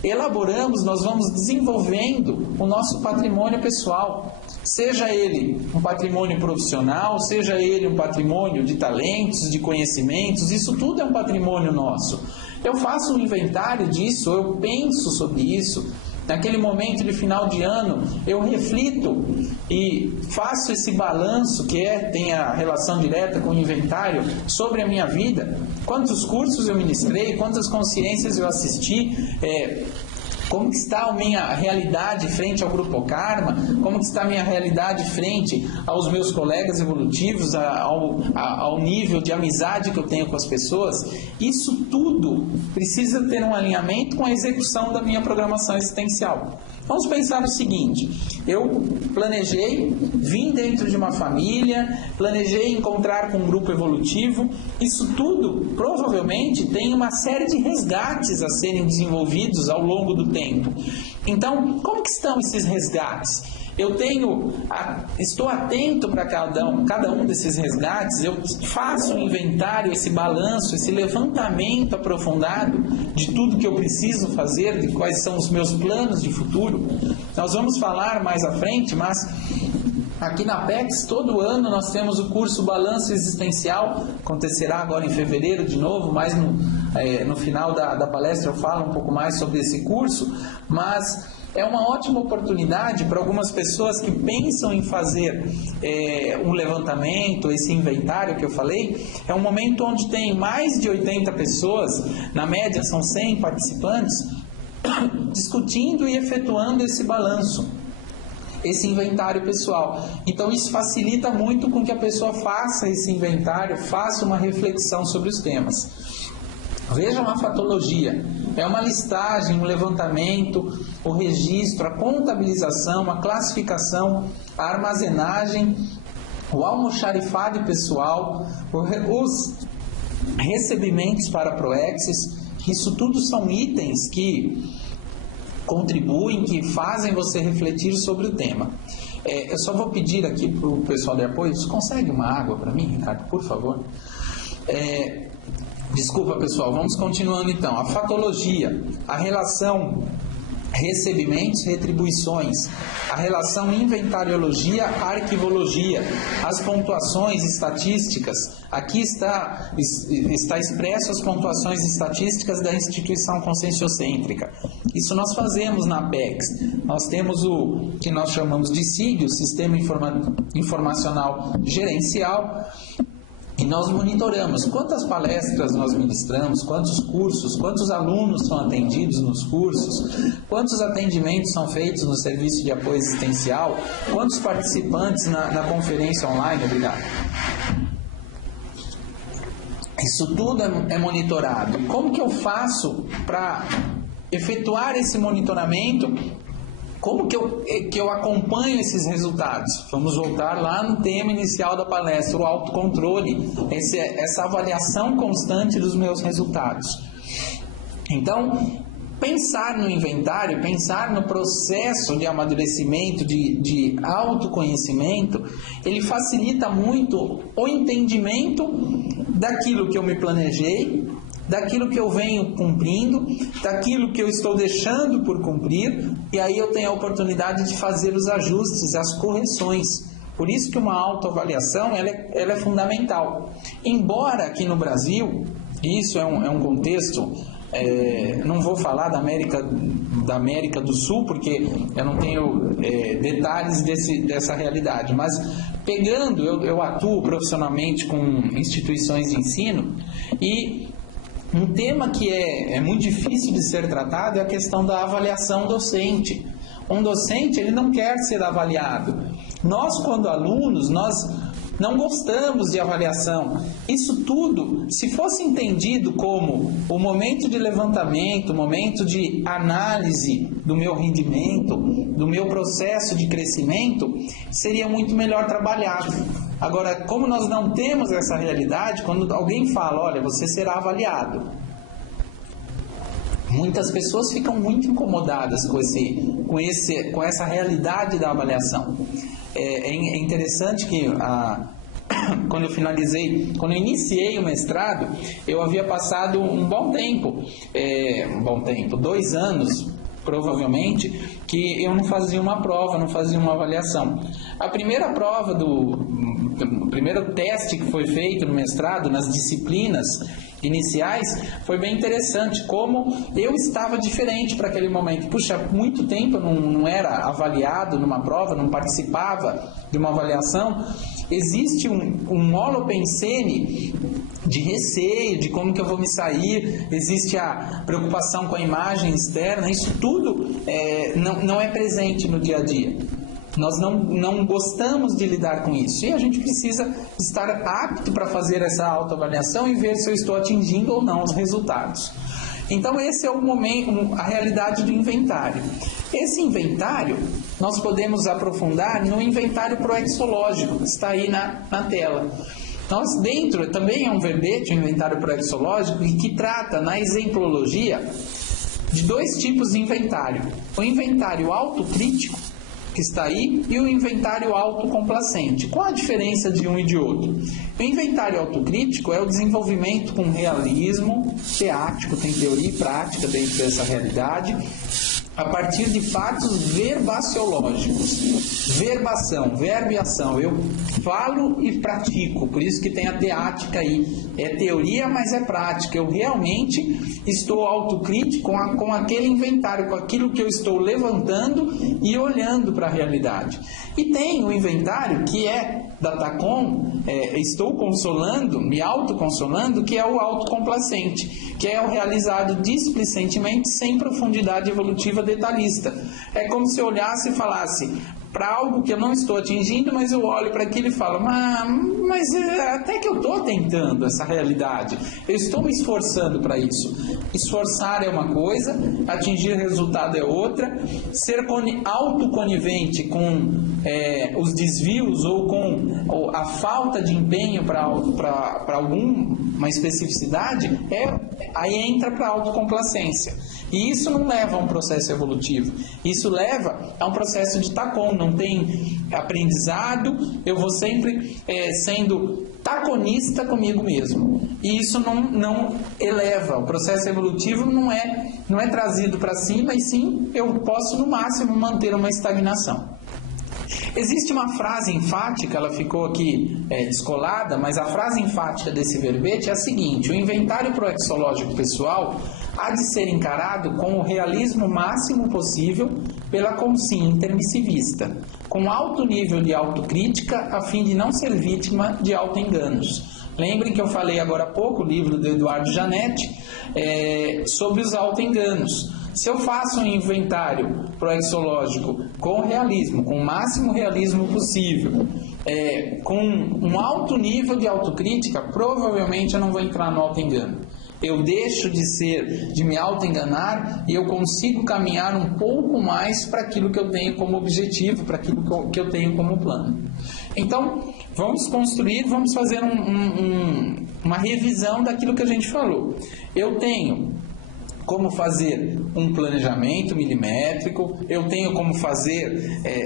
elaboramos, nós vamos desenvolvendo o nosso patrimônio pessoal. Seja ele um patrimônio profissional, seja ele um patrimônio de talentos, de conhecimentos, isso tudo é um patrimônio nosso. Eu faço um inventário disso, eu penso sobre isso. Naquele momento de final de ano, eu reflito e faço esse balanço que tem a relação direta com o inventário sobre a minha vida. Quantos cursos eu ministrei, quantas consciências eu assisti, como que está a minha realidade frente ao Grupo Karma, como que está a minha realidade frente aos meus colegas evolutivos, ao nível de amizade que eu tenho com as pessoas. Isso tudo precisa ter um alinhamento com a execução da minha programação existencial. Vamos pensar o seguinte: eu planejei, vim dentro de uma família, planejei encontrar com um grupo evolutivo. Isso tudo provavelmente tem uma série de resgates a serem desenvolvidos ao longo do tempo. Então, como que estão esses resgates? Estou atento para cada um desses resgates, eu faço um inventário, esse balanço, esse levantamento aprofundado de tudo que eu preciso fazer, de quais são os meus planos de futuro. Nós vamos falar mais à frente, mas aqui na Apex, todo ano nós temos o curso Balanço Existencial, acontecerá agora em fevereiro de novo, mas no final da palestra eu falo um pouco mais sobre esse curso, mas é uma ótima oportunidade para algumas pessoas que pensam em fazer um levantamento, esse inventário que eu falei. É um momento onde tem mais de 80 pessoas, na média são 100 participantes, discutindo e efetuando esse balanço, esse inventário pessoal. Então isso facilita muito com que a pessoa faça esse inventário, faça uma reflexão sobre os temas. Vejam a fatologia, é uma listagem, um levantamento, o registro, a contabilização, a classificação, a armazenagem, o almoxarifado pessoal, os recebimentos para Proexis. Isso tudo são itens que contribuem, que fazem você refletir sobre o tema. Eu só vou pedir aqui para o pessoal de apoio, você consegue uma água para mim, Ricardo, por favor? Desculpa, pessoal, vamos continuando então. A fatologia, a relação recebimentos, retribuições, a relação inventariologia, arquivologia, as pontuações estatísticas. Aqui está expresso as pontuações estatísticas da instituição conscienciocêntrica. Isso nós fazemos na Apex. Nós temos o que nós chamamos de SIG, o Sistema Informacional Gerencial, e nós monitoramos quantas palestras nós ministramos, quantos cursos, quantos alunos são atendidos nos cursos, quantos atendimentos são feitos no serviço de apoio existencial, quantos participantes na conferência online. Obrigado. Isso tudo é monitorado. Como que eu faço para efetuar esse monitoramento? Como que eu acompanho esses resultados? Vamos voltar lá no tema inicial da palestra, o autocontrole, essa avaliação constante dos meus resultados. Então, pensar no inventário, pensar no processo de amadurecimento, de autoconhecimento, ele facilita muito o entendimento daquilo que eu me planejei, daquilo que eu venho cumprindo, daquilo que eu estou deixando por cumprir, e aí eu tenho a oportunidade de fazer os ajustes, as correções. Por isso que uma autoavaliação ela é fundamental. Embora aqui no Brasil, isso é um contexto, não vou falar da América do Sul, porque eu não tenho detalhes dessa realidade, mas pegando, eu atuo profissionalmente com instituições de ensino, e um tema que é muito difícil de ser tratado é a questão da avaliação docente. Um docente, ele não quer ser avaliado. Nós, quando alunos, nós não gostamos de avaliação. Isso tudo, se fosse entendido como o momento de levantamento, o momento de análise do meu rendimento, do meu processo de crescimento, seria muito melhor trabalhado. Agora, como nós não temos essa realidade, quando alguém fala, olha, você será avaliado, muitas pessoas ficam muito incomodadas com essa realidade da avaliação. É interessante que quando eu iniciei o mestrado, eu havia passado um bom tempo, 2 anos, provavelmente, que eu não fazia uma prova, não fazia uma avaliação. A primeira prova o primeiro teste que foi feito no mestrado, nas disciplinas iniciais, foi bem interessante, como eu estava diferente para aquele momento. Puxa, há muito tempo eu não era avaliado numa prova, não participava de uma avaliação. Existe um holopensene de receio, de como que eu vou me sair, existe a preocupação com a imagem externa, isso tudo não é presente no dia a dia. Nós não gostamos de lidar com isso, e a gente precisa estar apto para fazer essa autoavaliação e ver se eu estou atingindo ou não os resultados. Então esse é o momento, a realidade do inventário. Esse inventário nós podemos aprofundar no inventário proexológico, que está aí na tela. Nós dentro, também é um verbete, o inventário proexológico, que trata na exemplologia de 2 tipos de inventário. O inventário autocrítico, que está aí, e o inventário autocomplacente. Qual a diferença de um e de outro? O inventário autocrítico é o desenvolvimento com realismo teático, tem teoria e prática dentro dessa realidade. a partir de fatos verbaciológicos. Verbação, verbo e ação. Eu falo e pratico, por isso que tem a teática aí. É teoria, mas é prática. Eu realmente estou autocrítico com aquele inventário, com aquilo que eu estou levantando e olhando para a realidade. E tem o inventário que é da TACOM, estou consolando, me autoconsolando, que é o autocomplacente, que é o realizado displicentemente, sem profundidade evolutiva detalhista. É como se eu olhasse e falasse para algo que eu não estou atingindo, mas eu olho para aquilo e falo, mas até que eu estou tentando essa realidade, eu estou me esforçando para isso. Esforçar é uma coisa, atingir resultado é outra, ser autoconivente com os desvios ou com a falta de empenho para alguma especificidade, aí entra para a autocomplacência. E isso não leva a um processo evolutivo, isso leva a um processo de TACOM, não tem aprendizado, eu vou sempre sendo taconista comigo mesmo. E isso não eleva, o processo evolutivo não é trazido para cima, e sim eu posso no máximo manter uma estagnação. Existe uma frase enfática, ela ficou aqui descolada, mas a frase enfática desse verbete é a seguinte: o inventário proexológico pessoal há de ser encarado com o realismo máximo possível pela consciência intermissivista, com alto nível de autocrítica, a fim de não ser vítima de autoenganos. Lembrem que eu falei agora há pouco, o livro do Eduardo Janetti, sobre os autoenganos. Se eu faço um inventário proexológico com realismo, com o máximo realismo possível, com um alto nível de autocrítica, provavelmente eu não vou entrar no autoengano. Eu deixo de me autoenganar e eu consigo caminhar um pouco mais para aquilo que eu tenho como objetivo, para aquilo que eu tenho como plano. Então, vamos construir, vamos fazer uma revisão daquilo que a gente falou. Eu tenho como fazer um planejamento milimétrico, eu tenho como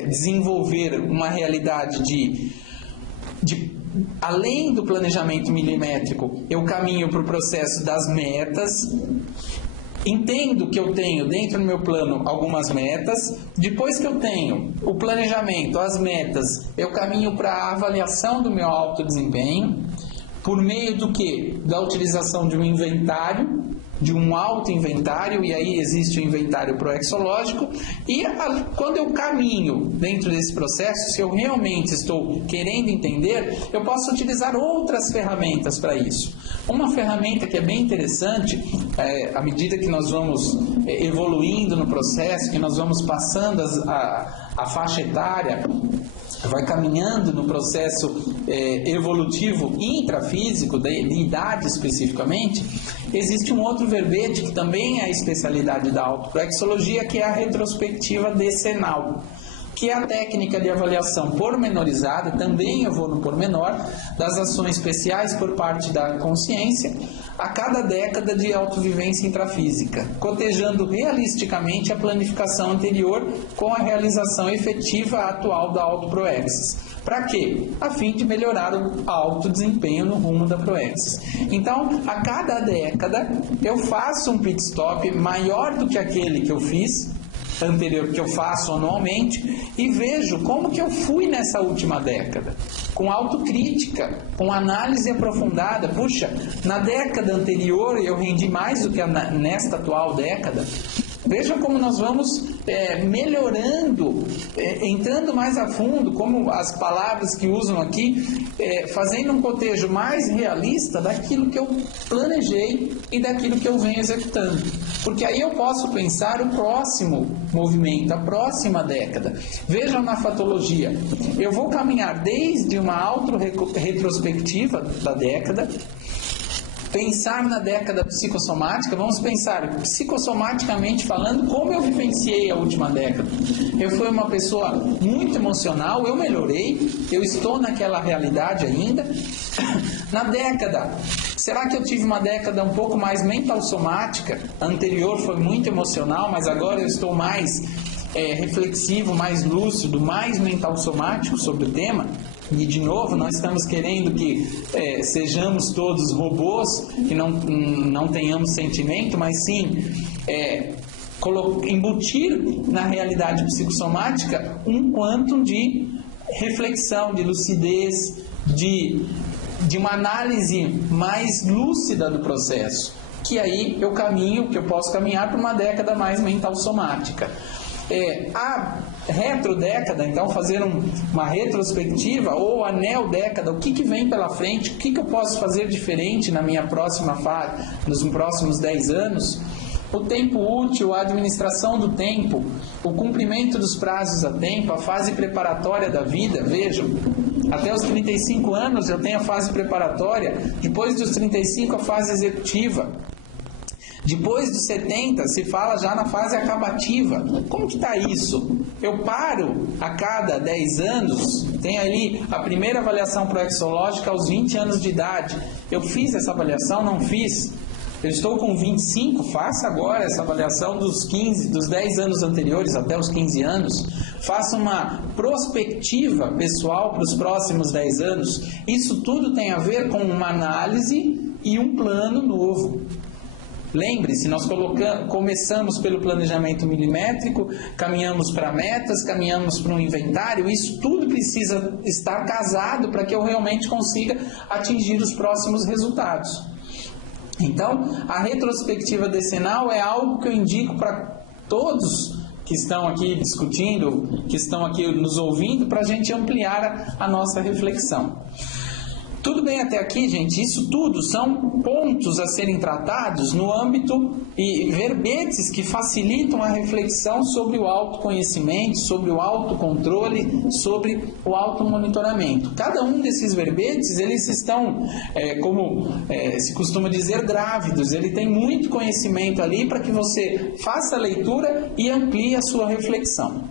desenvolver uma realidade além do planejamento milimétrico, eu caminho para o processo das metas, entendo que eu tenho dentro do meu plano algumas metas, depois que eu tenho o planejamento, as metas, eu caminho para a avaliação do meu autodesempenho, por meio do quê? Da utilização de um inventário, de um auto-inventário, e aí existe o inventário proexológico, e quando eu caminho dentro desse processo, se eu realmente estou querendo entender, eu posso utilizar outras ferramentas para isso. Uma ferramenta que é bem interessante, à medida que nós vamos evoluindo no processo, que nós vamos passando a faixa etária, vai caminhando no processo evolutivo intrafísico, de idade especificamente, existe um outro verbete que também é a especialidade da autoproexologia, que é a retrospectiva decenal, que é a técnica de avaliação pormenorizada, também eu vou no pormenor, das ações especiais por parte da consciência a cada década de autovivência intrafísica, cotejando realisticamente a planificação anterior com a realização efetiva atual da autoproexis. Para quê? A fim de melhorar o alto desempenho no rumo da proexis. Então, a cada década, eu faço um pit stop maior do que aquele que eu fiz anterior, que eu faço anualmente, e vejo como que eu fui nessa última década, com autocrítica, com análise aprofundada. Puxa, na década anterior eu rendi mais do que nesta atual década. Veja como nós vamos melhorando, entrando mais a fundo, como as palavras que usam aqui, fazendo um cotejo mais realista daquilo que eu planejei e daquilo que eu venho executando. Porque aí eu posso pensar o próximo movimento, a próxima década. Vejam na fatologia, eu vou caminhar desde uma auto-retrospectiva da década, pensar na década psicossomática, vamos pensar psicossomaticamente falando como eu vivenciei a última década. Eu fui uma pessoa muito emocional, eu melhorei, eu estou naquela realidade ainda. Na década, será que eu tive uma década um pouco mais mental-somática? A anterior foi muito emocional, mas agora eu estou mais reflexivo, mais lúcido, mais mental-somático sobre o tema? E, de novo, nós estamos querendo que sejamos todos robôs, que não tenhamos sentimento, mas sim embutir na realidade psicossomática um quantum de reflexão, de lucidez, de uma análise mais lúcida do processo, que aí que eu posso caminhar para uma década mais mental somática. A retrodécada, então fazer uma retrospectiva, ou a neodécada, o que vem pela frente, o que eu posso fazer diferente na minha próxima fase, nos próximos 10 anos, o tempo útil, a administração do tempo, o cumprimento dos prazos a tempo, a fase preparatória da vida. Vejam, até os 35 anos eu tenho a fase preparatória, depois dos 35 a fase executiva. Depois dos 70, se fala já na fase acabativa. Como que está isso? Eu paro a cada 10 anos, tem ali a primeira avaliação proexológica aos 20 anos de idade. Eu fiz essa avaliação? Não fiz? Eu estou com 25, faça agora essa avaliação dos 10 anos anteriores até os 15 anos. Faça uma prospectiva pessoal para os próximos 10 anos. Isso tudo tem a ver com uma análise e um plano novo. Lembre-se, nós começamos pelo planejamento milimétrico, caminhamos para metas, caminhamos para um inventário. Isso tudo precisa estar casado para que eu realmente consiga atingir os próximos resultados. Então, a retrospectiva decenal é algo que eu indico para todos que estão aqui discutindo, que estão aqui nos ouvindo, para a gente ampliar a nossa reflexão. Tudo bem até aqui, gente? Isso tudo são pontos a serem tratados no âmbito e verbetes que facilitam a reflexão sobre o autoconhecimento, sobre o autocontrole, sobre o automonitoramento. Cada um desses verbetes, eles estão, como se costuma dizer, grávidos. Ele tem muito conhecimento ali para que você faça a leitura e amplie a sua reflexão.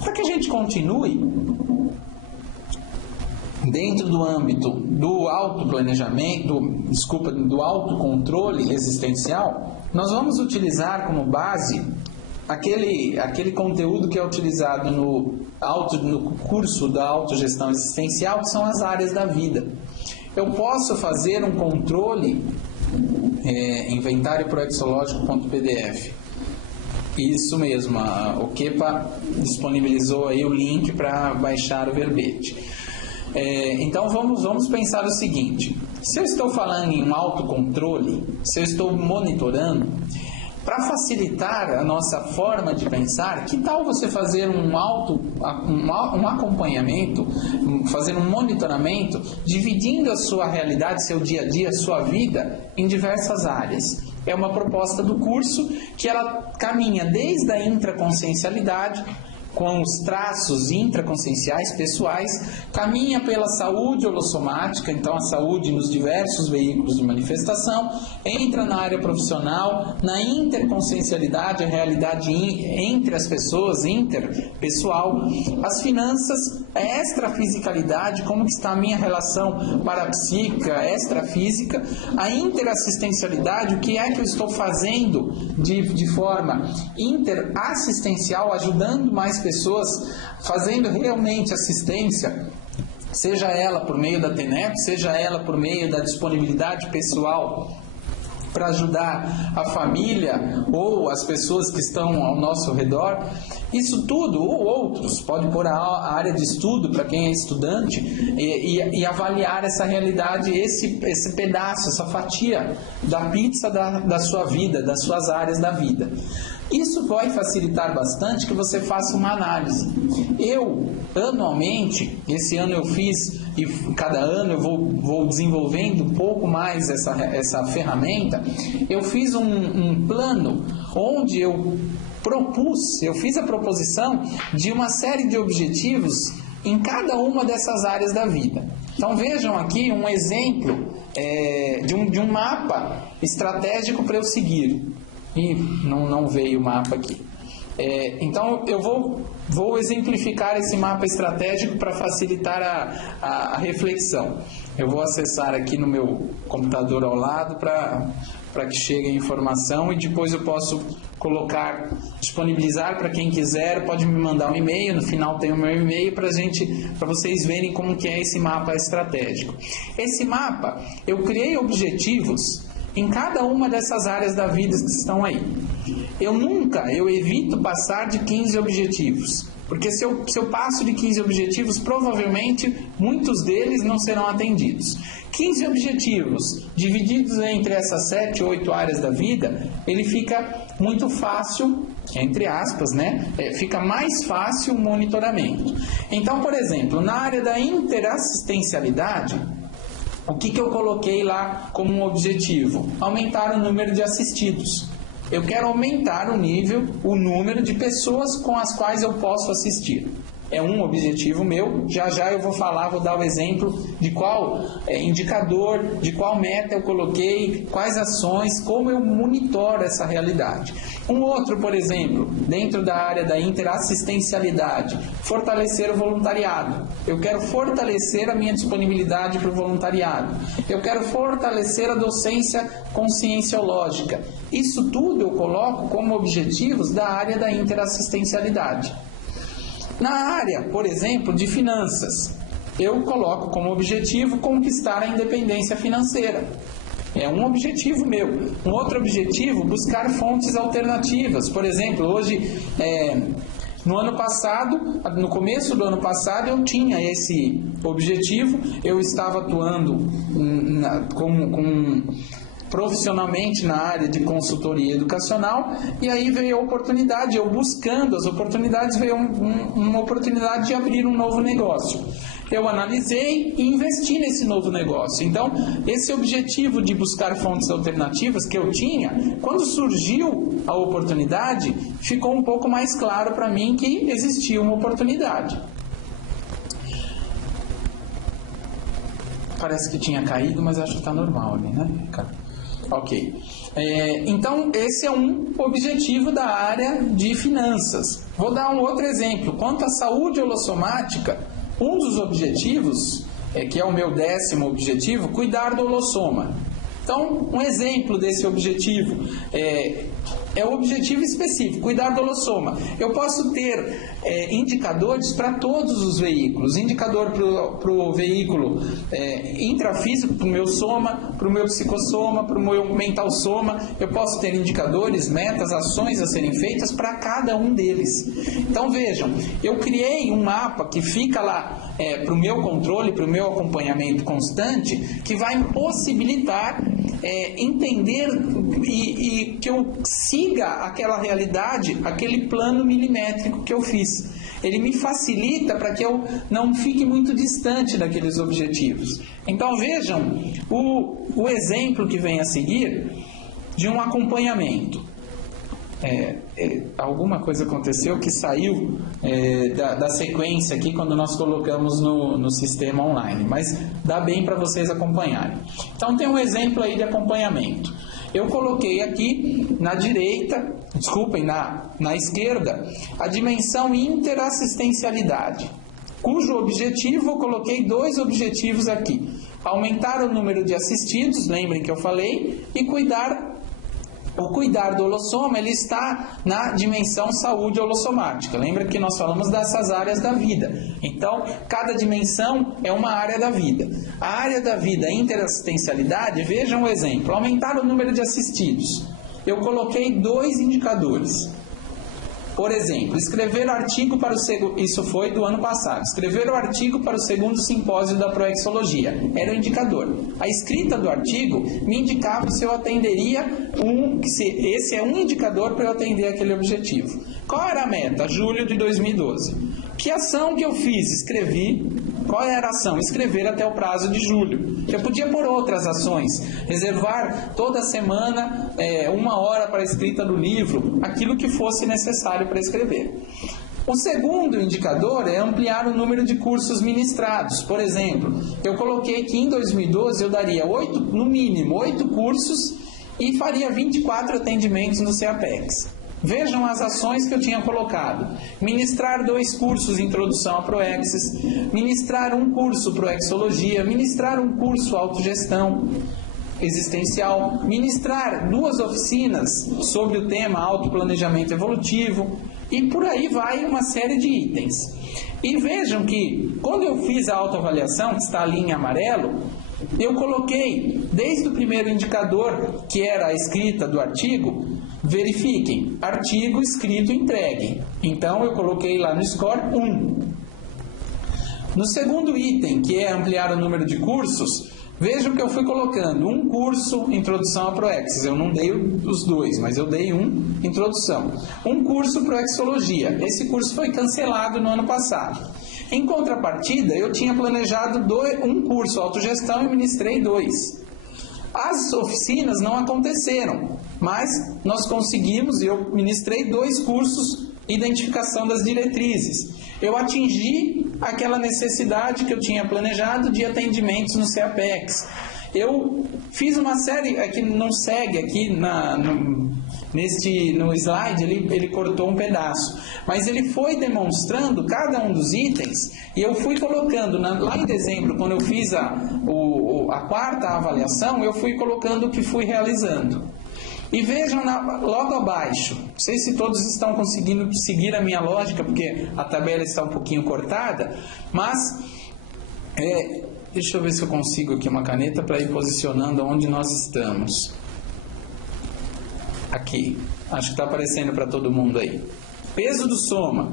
Para que a gente continue dentro do âmbito do autoplanejamento, do autocontrole existencial, nós vamos utilizar como base aquele conteúdo que é utilizado no curso da autogestão existencial, que são as áreas da vida. Eu posso fazer um controle, inventarioproexológico.pdf. Isso mesmo, o Kepa disponibilizou aí o link para baixar o verbete. Então vamos pensar o seguinte: se eu estou falando em um autocontrole, se eu estou monitorando, para facilitar a nossa forma de pensar, que tal você fazer um acompanhamento, fazer um monitoramento, dividindo a sua realidade, seu dia a dia, a sua vida em diversas áreas? É uma proposta do curso que ela caminha desde a intraconsciencialidade, com os traços intraconscienciais pessoais, caminha pela saúde holossomática, então a saúde nos diversos veículos de manifestação, entra na área profissional, na interconsciencialidade, a realidade entre as pessoas, interpessoal, as finanças, a extrafisicalidade, como que está a minha relação parapsíquica, extrafísica, a interassistencialidade, o que é que eu estou fazendo de forma interassistencial, ajudando mais pessoas, fazendo realmente assistência, seja ela por meio da TENEP, seja ela por meio da disponibilidade pessoal para ajudar a família ou as pessoas que estão ao nosso redor. Isso tudo, ou outros, pode pôr a área de estudo para quem é estudante e avaliar essa realidade, esse pedaço, essa fatia da pizza da sua vida, das suas áreas da vida. Isso vai facilitar bastante que você faça uma análise. Eu, anualmente, esse ano eu fiz, e cada ano eu vou desenvolvendo um pouco mais essa ferramenta, eu fiz um plano onde eu fiz a proposição de uma série de objetivos em cada uma dessas áreas da vida. Então vejam aqui um exemplo de um mapa estratégico para eu seguir. E não veio o mapa aqui. Então eu vou exemplificar esse mapa estratégico para facilitar a reflexão. Eu vou acessar aqui no meu computador ao lado para que chegue a informação, e depois eu posso disponibilizar para quem quiser. Pode me mandar um e-mail, no final tem o meu e-mail para vocês verem como que é esse mapa estratégico. Esse mapa, eu criei objetivos em cada uma dessas áreas da vida que estão aí. Eu evito passar de 15 objetivos, porque se eu passo de 15 objetivos, provavelmente muitos deles não serão atendidos. 15 objetivos divididos entre essas 7, 8 áreas da vida, ele fica muito fácil, entre aspas, né? Fica mais fácil o monitoramento. Então, por exemplo, na área da interassistencialidade, o que eu coloquei lá como um objetivo? Aumentar o número de assistidos. Eu quero aumentar o número de pessoas com as quais eu posso assistir. É um objetivo meu. Já eu vou dar o exemplo de qual indicador, de qual meta eu coloquei, quais ações, como eu monitoro essa realidade. Um outro, por exemplo, dentro da área da interassistencialidade, fortalecer o voluntariado. Eu quero fortalecer a minha disponibilidade para o voluntariado. Eu quero fortalecer a docência conscienciológica. Isso tudo eu coloco como objetivos da área da interassistencialidade. Na área, por exemplo, de finanças, eu coloco como objetivo conquistar a independência financeira. É um objetivo meu. Um outro objetivo, buscar fontes alternativas. Por exemplo, hoje, no ano passado, no começo do ano passado, eu tinha esse objetivo. Eu estava atuando profissionalmente na área de consultoria educacional, e aí veio a oportunidade, eu buscando as oportunidades, veio uma oportunidade de abrir um novo negócio. Eu analisei e investi nesse novo negócio. Então, esse objetivo de buscar fontes alternativas que eu tinha, quando surgiu a oportunidade, ficou um pouco mais claro para mim que existia uma oportunidade. Parece que tinha caído, mas acho que está normal ali, né? Ok. Então, esse é um objetivo da área de finanças. Vou dar um outro exemplo. Quanto à saúde holossomática, um dos objetivos, que é o meu 10º objetivo, cuidar do holossoma. Então, um exemplo desse objetivo é o objetivo específico, cuidar do holossoma. Eu posso ter indicadores para todos os veículos. Indicador para o veículo intrafísico, para o meu soma, para o meu psicossoma, para o meu mentalsoma. Eu posso ter indicadores, metas, ações a serem feitas para cada um deles. Então vejam, eu criei um mapa que fica lá para o meu controle, para o meu acompanhamento constante, que vai me possibilitar entender e que eu siga aquela realidade, aquele plano milimétrico que eu fiz. Ele me facilita para que eu não fique muito distante daqueles objetivos. Então vejam o exemplo que vem a seguir de um acompanhamento. Alguma coisa aconteceu que saiu da sequência aqui quando nós colocamos no sistema online, mas dá bem para vocês acompanharem. Então tem um exemplo aí de acompanhamento. Eu coloquei aqui na direita, na esquerda, a dimensão interassistencialidade, cujo objetivo eu coloquei 2 objetivos aqui: aumentar o número de assistidos, lembrem que eu falei, e o cuidar do holossoma, ele está na dimensão saúde holossomática. Lembra que nós falamos dessas áreas da vida. Então, cada dimensão é uma área da vida. A área da vida, a interassistencialidade, vejam o exemplo. Aumentar o número de assistidos. Eu coloquei 2 indicadores. Por exemplo, escrever o artigo para o segundo... Isso foi do ano passado. Escrever o artigo para o 2º simpósio da Proexologia. Era o indicador. A escrita do artigo me indicava se eu atenderia se esse é um indicador para eu atender aquele objetivo. Qual era a meta? Julho de 2012. Que ação que eu fiz? Escrevi. Qual era a ação? Escrever até o prazo de julho. Eu podia pôr outras ações. Reservar toda semana 1 hora para a escrita do livro, aquilo que fosse necessário para escrever. O segundo indicador é ampliar o número de cursos ministrados. Por exemplo, eu coloquei que em 2012 eu daria no mínimo 8 cursos e faria 24 atendimentos no CEAPEX. Vejam as ações que eu tinha colocado. Ministrar 2 cursos de introdução à Proexis, ministrar um curso Proexologia, ministrar um curso autogestão existencial, ministrar 2 oficinas sobre o tema autoplanejamento evolutivo, e por aí vai uma série de itens. E vejam que quando eu fiz a autoavaliação, que está ali em amarelo, eu coloquei desde o primeiro indicador, que era a escrita do artigo, verifiquem, artigo escrito entregue. Então eu coloquei lá no score 1. No segundo item, que é ampliar o número de cursos, vejam que eu fui colocando um curso, introdução a Proexis. Eu não dei os dois, mas eu dei um, introdução. Um curso Proexologia. Esse curso foi cancelado no ano passado. Em contrapartida, eu tinha planejado um curso autogestão e ministrei 2. As oficinas não aconteceram, mas nós conseguimos, e eu ministrei 2 cursos, identificação das diretrizes. Eu atingi aquela necessidade que eu tinha planejado de atendimentos no CAPEX. Eu fiz uma série, aqui não segue aqui no slide, ele cortou um pedaço, mas ele foi demonstrando cada um dos itens e eu fui colocando, lá em dezembro, quando eu fiz a 4ª avaliação, eu fui colocando o que fui realizando. E vejam logo abaixo, não sei se todos estão conseguindo seguir a minha lógica, porque a tabela está um pouquinho cortada, mas deixa eu ver se eu consigo aqui uma caneta para ir posicionando onde nós estamos. Aqui, acho que está aparecendo para todo mundo aí. Peso do soma.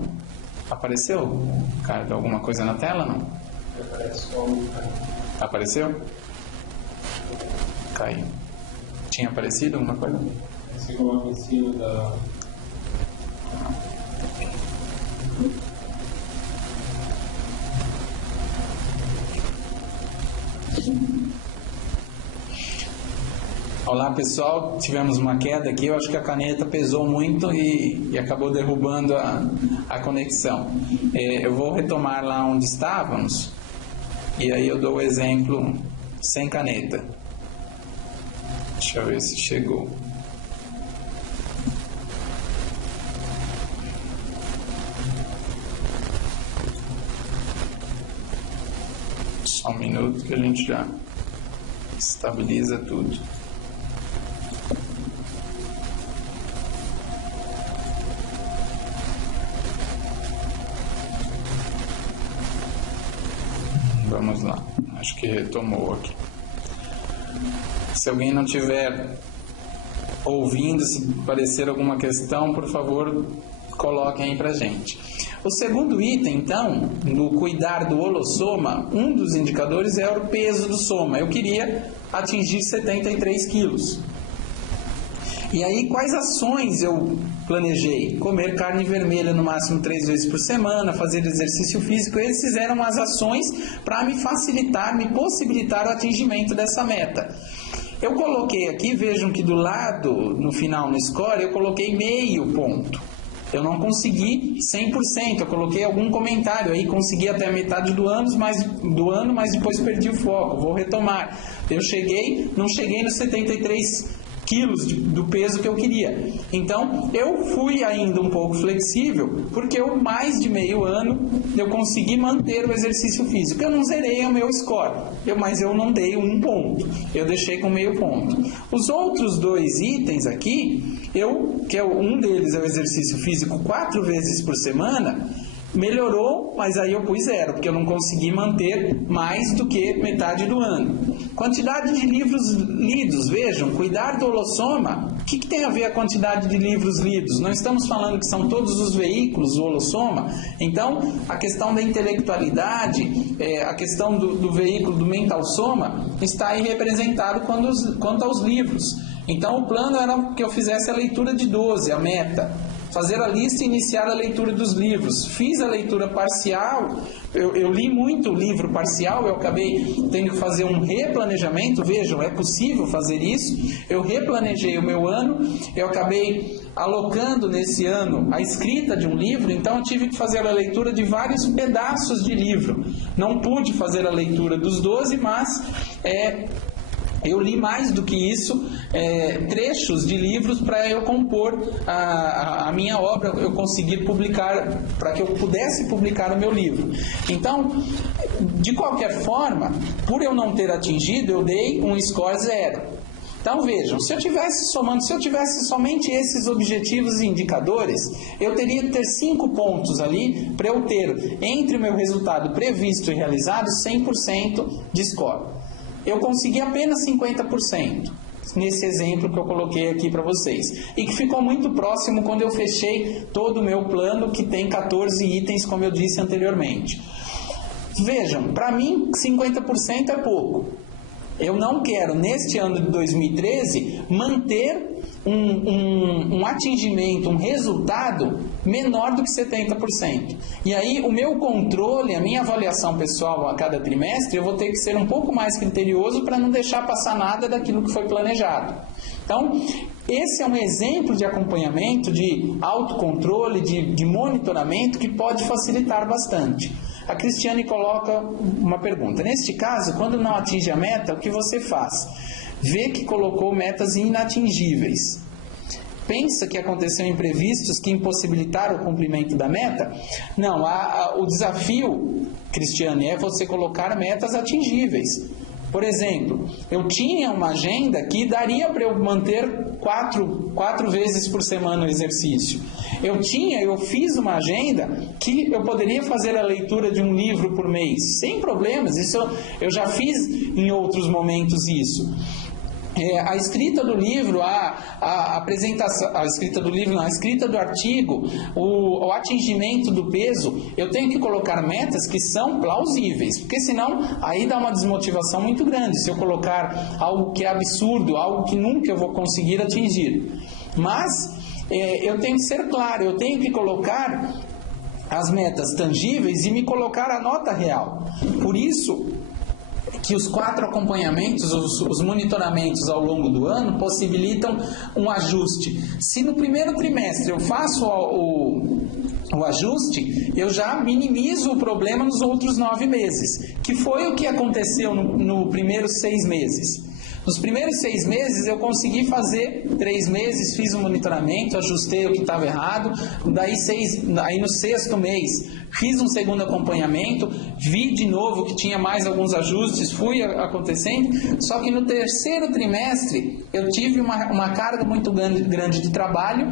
Apareceu? Carga alguma coisa na tela, não? Apareceu? Caiu. Tinha aparecido alguma coisa? Esse coloca em cima da... Olá pessoal, tivemos uma queda aqui, eu acho que a caneta pesou muito e acabou derrubando a conexão. Eu vou retomar lá onde estávamos e aí eu dou o exemplo sem caneta. Deixa eu ver se chegou. Só um minuto que a gente já estabiliza tudo. Vamos lá, acho que retomou aqui. Se alguém não estiver ouvindo, se parecer alguma questão, por favor, coloquem aí pra gente. O segundo item, então, no cuidar do holossoma, um dos indicadores é o peso do soma. Eu queria atingir 73 quilos. E aí, quais ações eu planejei? Comer carne vermelha no máximo 3 vezes por semana, fazer exercício físico. Esses eram as ações para me facilitar, me possibilitar o atingimento dessa meta. Eu coloquei aqui, vejam que do lado, no final, no score, eu coloquei meio ponto. Eu não consegui 100%, eu coloquei algum comentário aí, consegui até a metade do ano, mas depois perdi o foco, vou retomar. Não cheguei nos 73 quilos do peso que eu queria. Então, eu fui ainda um pouco flexível, porque eu, mais de meio ano, eu consegui manter o exercício físico. Eu não zerei o meu score, mas eu não dei um ponto. Eu deixei com meio ponto. Os outros 2 itens aqui, um deles é o exercício físico 4 vezes por semana, melhorou, mas aí eu pus 0, porque eu não consegui manter mais do que metade do ano. Quantidade de livros lidos, vejam, cuidar do holossoma, o que tem a ver a quantidade de livros lidos? Não estamos falando que são todos os veículos do holossoma, então a questão da intelectualidade, a questão do veículo do mental soma, está aí representado quanto aos livros. Então o plano era que eu fizesse a leitura de 12, a meta. Fazer a lista e iniciar a leitura dos livros. Fiz a leitura parcial, eu li muito livro parcial, eu acabei tendo que fazer um replanejamento. Vejam, é possível fazer isso. Eu replanejei o meu ano, eu acabei alocando nesse ano a escrita de um livro, então eu tive que fazer a leitura de vários pedaços de livro. Não pude fazer a leitura dos 12, mas eu li mais do que isso, trechos de livros para eu compor a minha obra, eu conseguir publicar, para que eu pudesse publicar o meu livro. Então, de qualquer forma, por eu não ter atingido, eu dei um score 0. Então vejam, se eu tivesse somente esses objetivos e indicadores, eu teria que ter 5 pontos ali para eu ter, entre o meu resultado previsto e realizado, 100% de score. eu consegui apenas 50%. Nesse exemplo que eu coloquei aqui para vocês. E que ficou muito próximo quando eu fechei todo o meu plano, que tem 14 itens, como eu disse anteriormente. Vejam, para mim 50% é pouco. Eu não quero, neste ano de 2013, manter um atingimento, um resultado menor do que 70%. E aí o meu controle, a minha avaliação pessoal a cada trimestre, eu vou ter que ser um pouco mais criterioso para não deixar passar nada daquilo que foi planejado. Então, esse é um exemplo de acompanhamento, de autocontrole, de monitoramento que pode facilitar bastante. A Cristiane coloca uma pergunta. Neste caso, quando não atinge a meta, o que você faz? Vê que colocou metas inatingíveis. Pensa que aconteceu imprevistos que impossibilitaram o cumprimento da meta? Não, o desafio, Cristiane, é você colocar metas atingíveis. Por exemplo, eu tinha uma agenda que daria para eu manter quatro vezes por semana o exercício. Eu fiz uma agenda que eu poderia fazer a leitura de um livro por mês, sem problemas. Isso eu já fiz em outros momentos isso. A escrita do livro, a apresentação, a escrita do artigo, o atingimento do peso, eu tenho que colocar metas que são plausíveis, porque senão aí dá uma desmotivação muito grande se eu colocar algo que é absurdo, algo que nunca eu vou conseguir atingir. Mas eu tenho que ser claro, eu tenho que colocar as metas tangíveis e me colocar a nota real. Por isso que os 4 acompanhamentos, os monitoramentos ao longo do ano possibilitam um ajuste. Se no primeiro trimestre eu faço o ajuste, eu já minimizo o problema nos outros 9 meses, que foi o que aconteceu no primeiros 6 meses. Nos primeiros 6 meses eu consegui fazer 3 meses, fiz um monitoramento, ajustei o que estava errado, aí no 6º mês fiz um segundo acompanhamento, vi de novo que tinha mais alguns ajustes, fui acontecendo, só que no 3º trimestre eu tive uma carga muito grande de trabalho,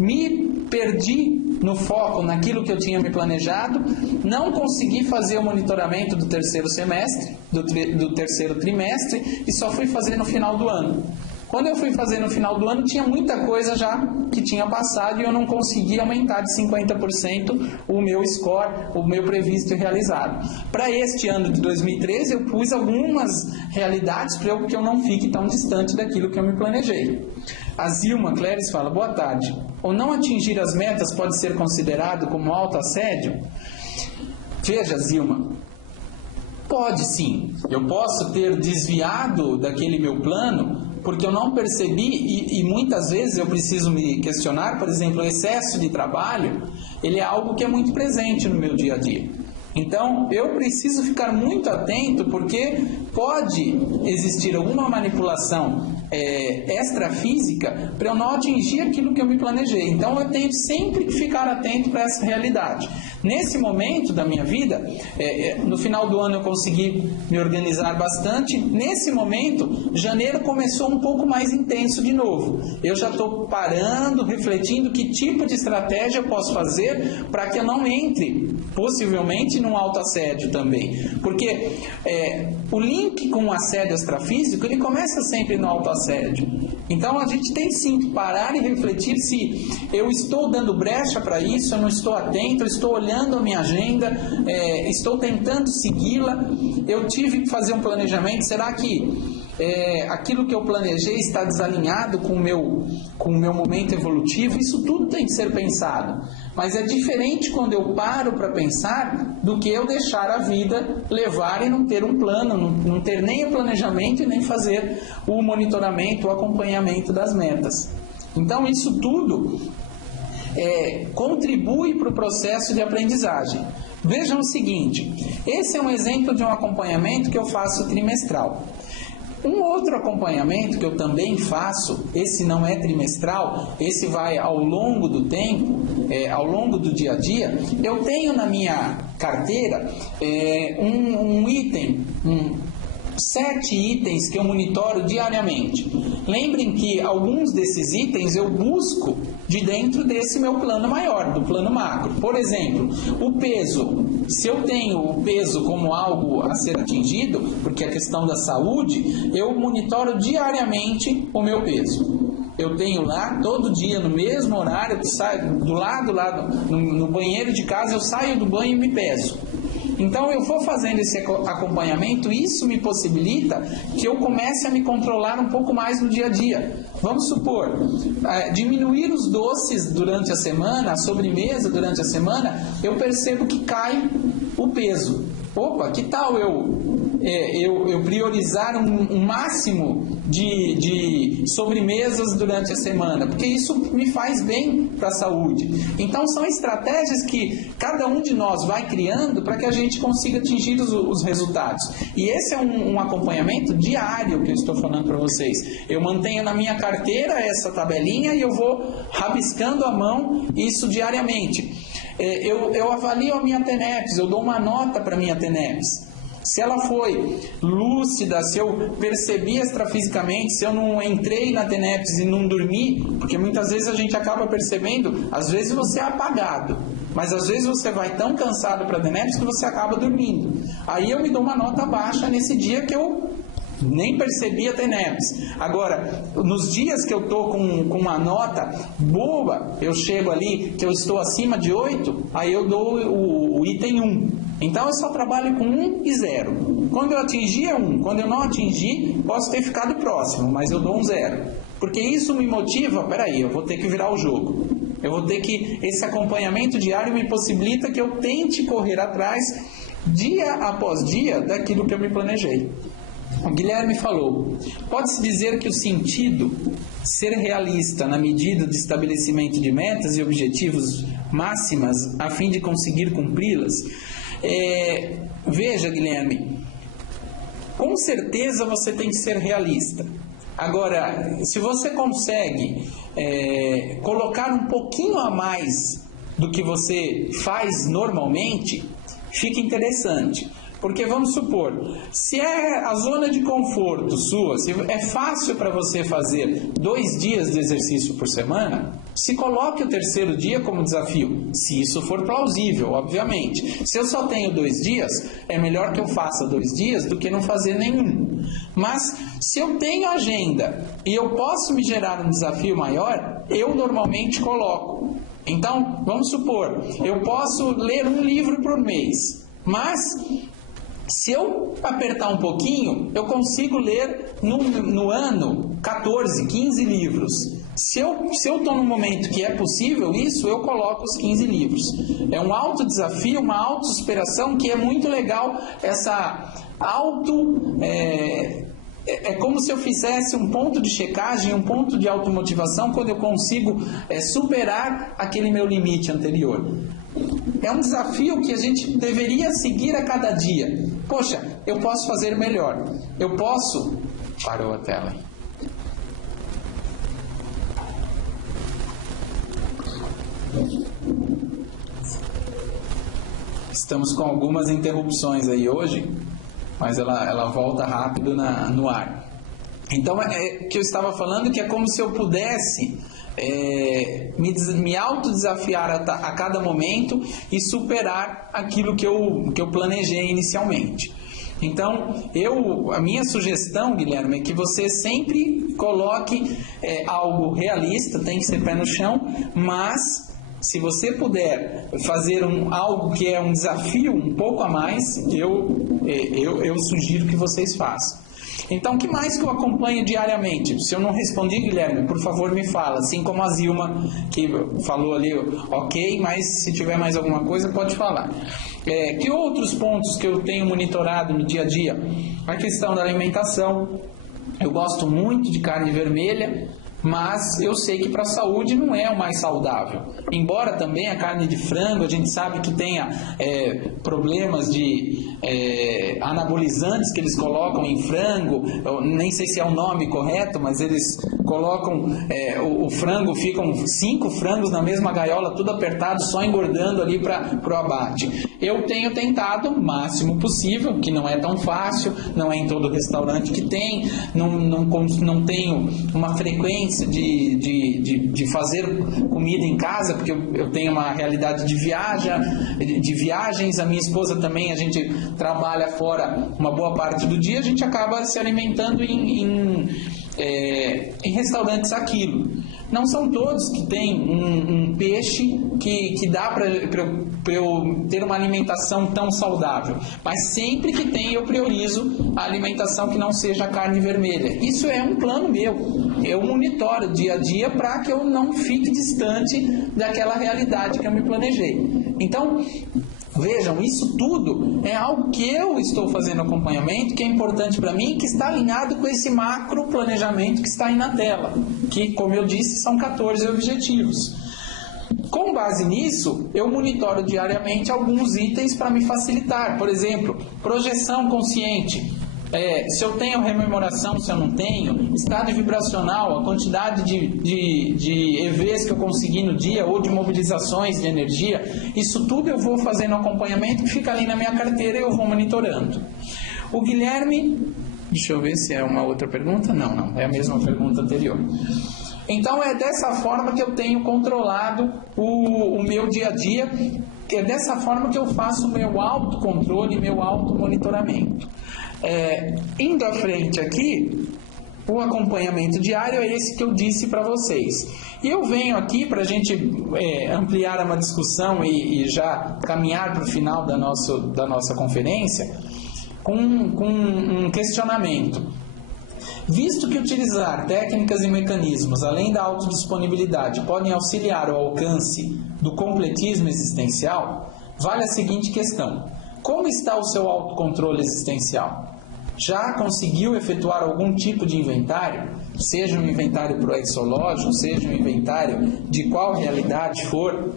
me perdi no foco naquilo que eu tinha me planejado, não consegui fazer o monitoramento do 3º semestre, do 3º trimestre, e só fui fazer no final do ano. Quando eu fui fazer no final do ano, tinha muita coisa já que tinha passado e eu não consegui aumentar de 50% o meu score, o meu previsto e realizado. Para este ano de 2013, eu pus algumas realidades para que eu não fique tão distante daquilo que eu me planejei. A Zilma Cléris fala, boa tarde. O não atingir as metas pode ser considerado como autoassédio? Veja, Zilma, pode sim. Eu posso ter desviado daquele meu plano porque eu não percebi e muitas vezes eu preciso me questionar, por exemplo, o excesso de trabalho, ele é algo que é muito presente no meu dia a dia. Então, eu preciso ficar muito atento porque pode existir alguma manipulação extrafísica para eu não atingir aquilo que eu me planejei. Então, eu tenho sempre que ficar atento para essa realidade. Nesse momento da minha vida, no final do ano eu consegui me organizar bastante. Nesse momento, janeiro começou um pouco mais intenso de novo. Eu já estou parando, refletindo que tipo de estratégia eu posso fazer para que eu não entre, possivelmente, num autoassédio também. Porque o link com o assédio extrafísico, ele começa sempre no autoassédio. Então, a gente tem sim que parar e refletir se eu estou dando brecha para isso, eu não estou atento, eu estou olhando a minha agenda, estou tentando segui-la, eu tive que fazer um planejamento, será que aquilo que eu planejei está desalinhado com o meu momento evolutivo? Isso tudo tem que ser pensado, mas é diferente quando eu paro para pensar do que eu deixar a vida levar e não ter um plano, não ter nem o planejamento e nem fazer o monitoramento, o acompanhamento das metas. Então isso tudo contribui para o processo de aprendizagem. Vejam o seguinte, esse é um exemplo de um acompanhamento que eu faço trimestral. Um outro acompanhamento que eu também faço, esse não é trimestral, esse vai ao longo do tempo, ao longo do dia a dia, eu tenho na minha carteira um item, 7 itens que eu monitoro diariamente. Lembrem que alguns desses itens eu busco de dentro desse meu plano maior, do plano macro. Por exemplo, o peso. se eu tenho o peso como algo a ser atingido, porque a questão da saúde, eu monitoro diariamente o meu peso. Eu tenho lá, todo dia, no mesmo horário, saio do lado, no banheiro de casa, eu saio do banho e me peso. Então eu vou fazendo esse acompanhamento, isso me possibilita que eu comece a me controlar um pouco mais no dia a dia. Vamos supor, diminuir os doces durante a semana, a sobremesa durante a semana, eu percebo que cai o peso. Opa, que tal eu priorizar um máximo de sobremesas durante a semana? Porque isso me faz bem para a saúde. Então são estratégias que cada um de nós vai criando para que a gente consiga atingir os resultados. E esse é um acompanhamento diário que eu estou falando para vocês. Eu mantenho na minha carteira essa tabelinha e eu vou rabiscando à mão isso diariamente. Eu avalio a minha TENEPS, eu dou uma nota para a minha TENEPS. Se ela foi lúcida, se eu percebi extrafisicamente, se eu não entrei na TENEPS e não dormi, porque muitas vezes a gente acaba percebendo, às vezes você é apagado, mas às vezes você vai tão cansado para a TENEPS que você acaba dormindo. Aí eu me dou uma nota baixa nesse dia que eu nem percebi a TENEPS. Agora, nos dias que eu estou com uma nota boa, eu chego ali, que eu estou acima de 8, aí eu dou o item 1. Então eu só trabalho com 1 e 0. Quando eu atingir é 1, quando eu não atingir, posso ter ficado próximo, mas eu dou um 0. Porque isso me motiva, peraí, eu vou ter que virar o jogo. Eu vou ter que, esse acompanhamento diário me possibilita que eu tente correr atrás, dia após dia, daquilo que eu me planejei. O Guilherme falou, pode-se dizer que o sentido ser realista na medida de estabelecimento de metas e objetivos máximas a fim de conseguir cumpri-las? Veja, Guilherme, com certeza você tem que ser realista. Agora, se você consegue colocar um pouquinho a mais do que você faz normalmente, fica interessante. Porque vamos supor, se é a zona de conforto sua, se é fácil para você fazer 2 dias de exercício por semana, se coloque o terceiro dia como desafio, se isso for plausível, obviamente. Se eu só tenho 2 dias, é melhor que eu faça 2 dias do que não fazer nenhum. Mas se eu tenho agenda e eu posso me gerar um desafio maior, eu normalmente coloco. Então, vamos supor, eu posso ler um livro por mês, mas se eu apertar um pouquinho, eu consigo ler no ano 14, 15 livros. Se eu estou num momento que é possível isso, eu coloco os 15 livros. É um autodesafio, uma autossuperação que é muito legal. Essa é como se eu fizesse um ponto de checagem, um ponto de automotivação quando eu consigo superar aquele meu limite anterior. É um desafio que a gente deveria seguir a cada dia. Poxa, eu posso fazer melhor. Eu posso... Parou a tela. Estamos com algumas interrupções aí hoje, mas ela volta rápido no ar. Então, que eu estava falando que é como se eu pudesse me autodesafiar a cada momento e superar aquilo que eu planejei inicialmente. Então, a minha sugestão, Guilherme, é que você sempre coloque algo realista, tem que ser pé no chão, mas se você puder fazer algo que é um desafio um pouco a mais, eu sugiro que vocês façam. Então, o que mais que eu acompanho diariamente? Se eu não respondi, Guilherme, por favor me fala. Assim como a Zilma, que falou ali, ok, mas se tiver mais alguma coisa, pode falar. Que outros pontos que eu tenho monitorado no dia a dia? A questão da alimentação. Eu gosto muito de carne vermelha, mas eu sei que para a saúde não é o mais saudável. Embora também a carne de frango, a gente sabe que tenha problemas de anabolizantes que eles colocam em frango, eu nem sei se é o nome correto, mas eles colocam o frango, ficam 5 frangos na mesma gaiola, tudo apertado, só engordando ali para o abate. Eu tenho tentado o máximo possível, que não é tão fácil, não é em todo restaurante que tem, não tenho uma frequência experiência de fazer comida em casa, porque eu tenho uma realidade de viagens, a minha esposa também, a gente trabalha fora uma boa parte do dia, a gente acaba se alimentando em restaurantes aquilo. Não são todos que têm um peixe que dá para eu ter uma alimentação tão saudável, mas sempre que tem eu priorizo a alimentação que não seja carne vermelha. Isso é um plano meu, eu monitoro dia a dia para que eu não fique distante daquela realidade que eu me planejei. Então, vejam, isso tudo é algo que eu estou fazendo acompanhamento, que é importante para mim, que está alinhado com esse macro planejamento que está aí na tela, que, como eu disse, são 14 objetivos. Com base nisso, eu monitoro diariamente alguns itens para me facilitar. Por exemplo, projeção consciente. Se eu tenho rememoração, se eu não tenho, estado vibracional, a quantidade de EVs que eu consegui no dia ou de mobilizações de energia, isso tudo eu vou fazendo acompanhamento que fica ali na minha carteira e eu vou monitorando. O Guilherme, deixa eu ver se é uma outra pergunta, não, é a mesma pergunta anterior. Então é dessa forma que eu tenho controlado o meu dia a dia, é dessa forma que eu faço o meu autocontrole, meu automonitoramento. Indo à frente aqui, o acompanhamento diário é esse que eu disse para vocês. E eu venho aqui para a gente ampliar uma discussão e já caminhar para o final da nossa conferência com um questionamento. Visto que utilizar técnicas e mecanismos, além da autodisponibilidade, podem auxiliar o alcance do completismo existencial, vale a seguinte questão: como está o seu autocontrole existencial? Já conseguiu efetuar algum tipo de inventário? Seja um inventário proexológico, seja um inventário de qual realidade for,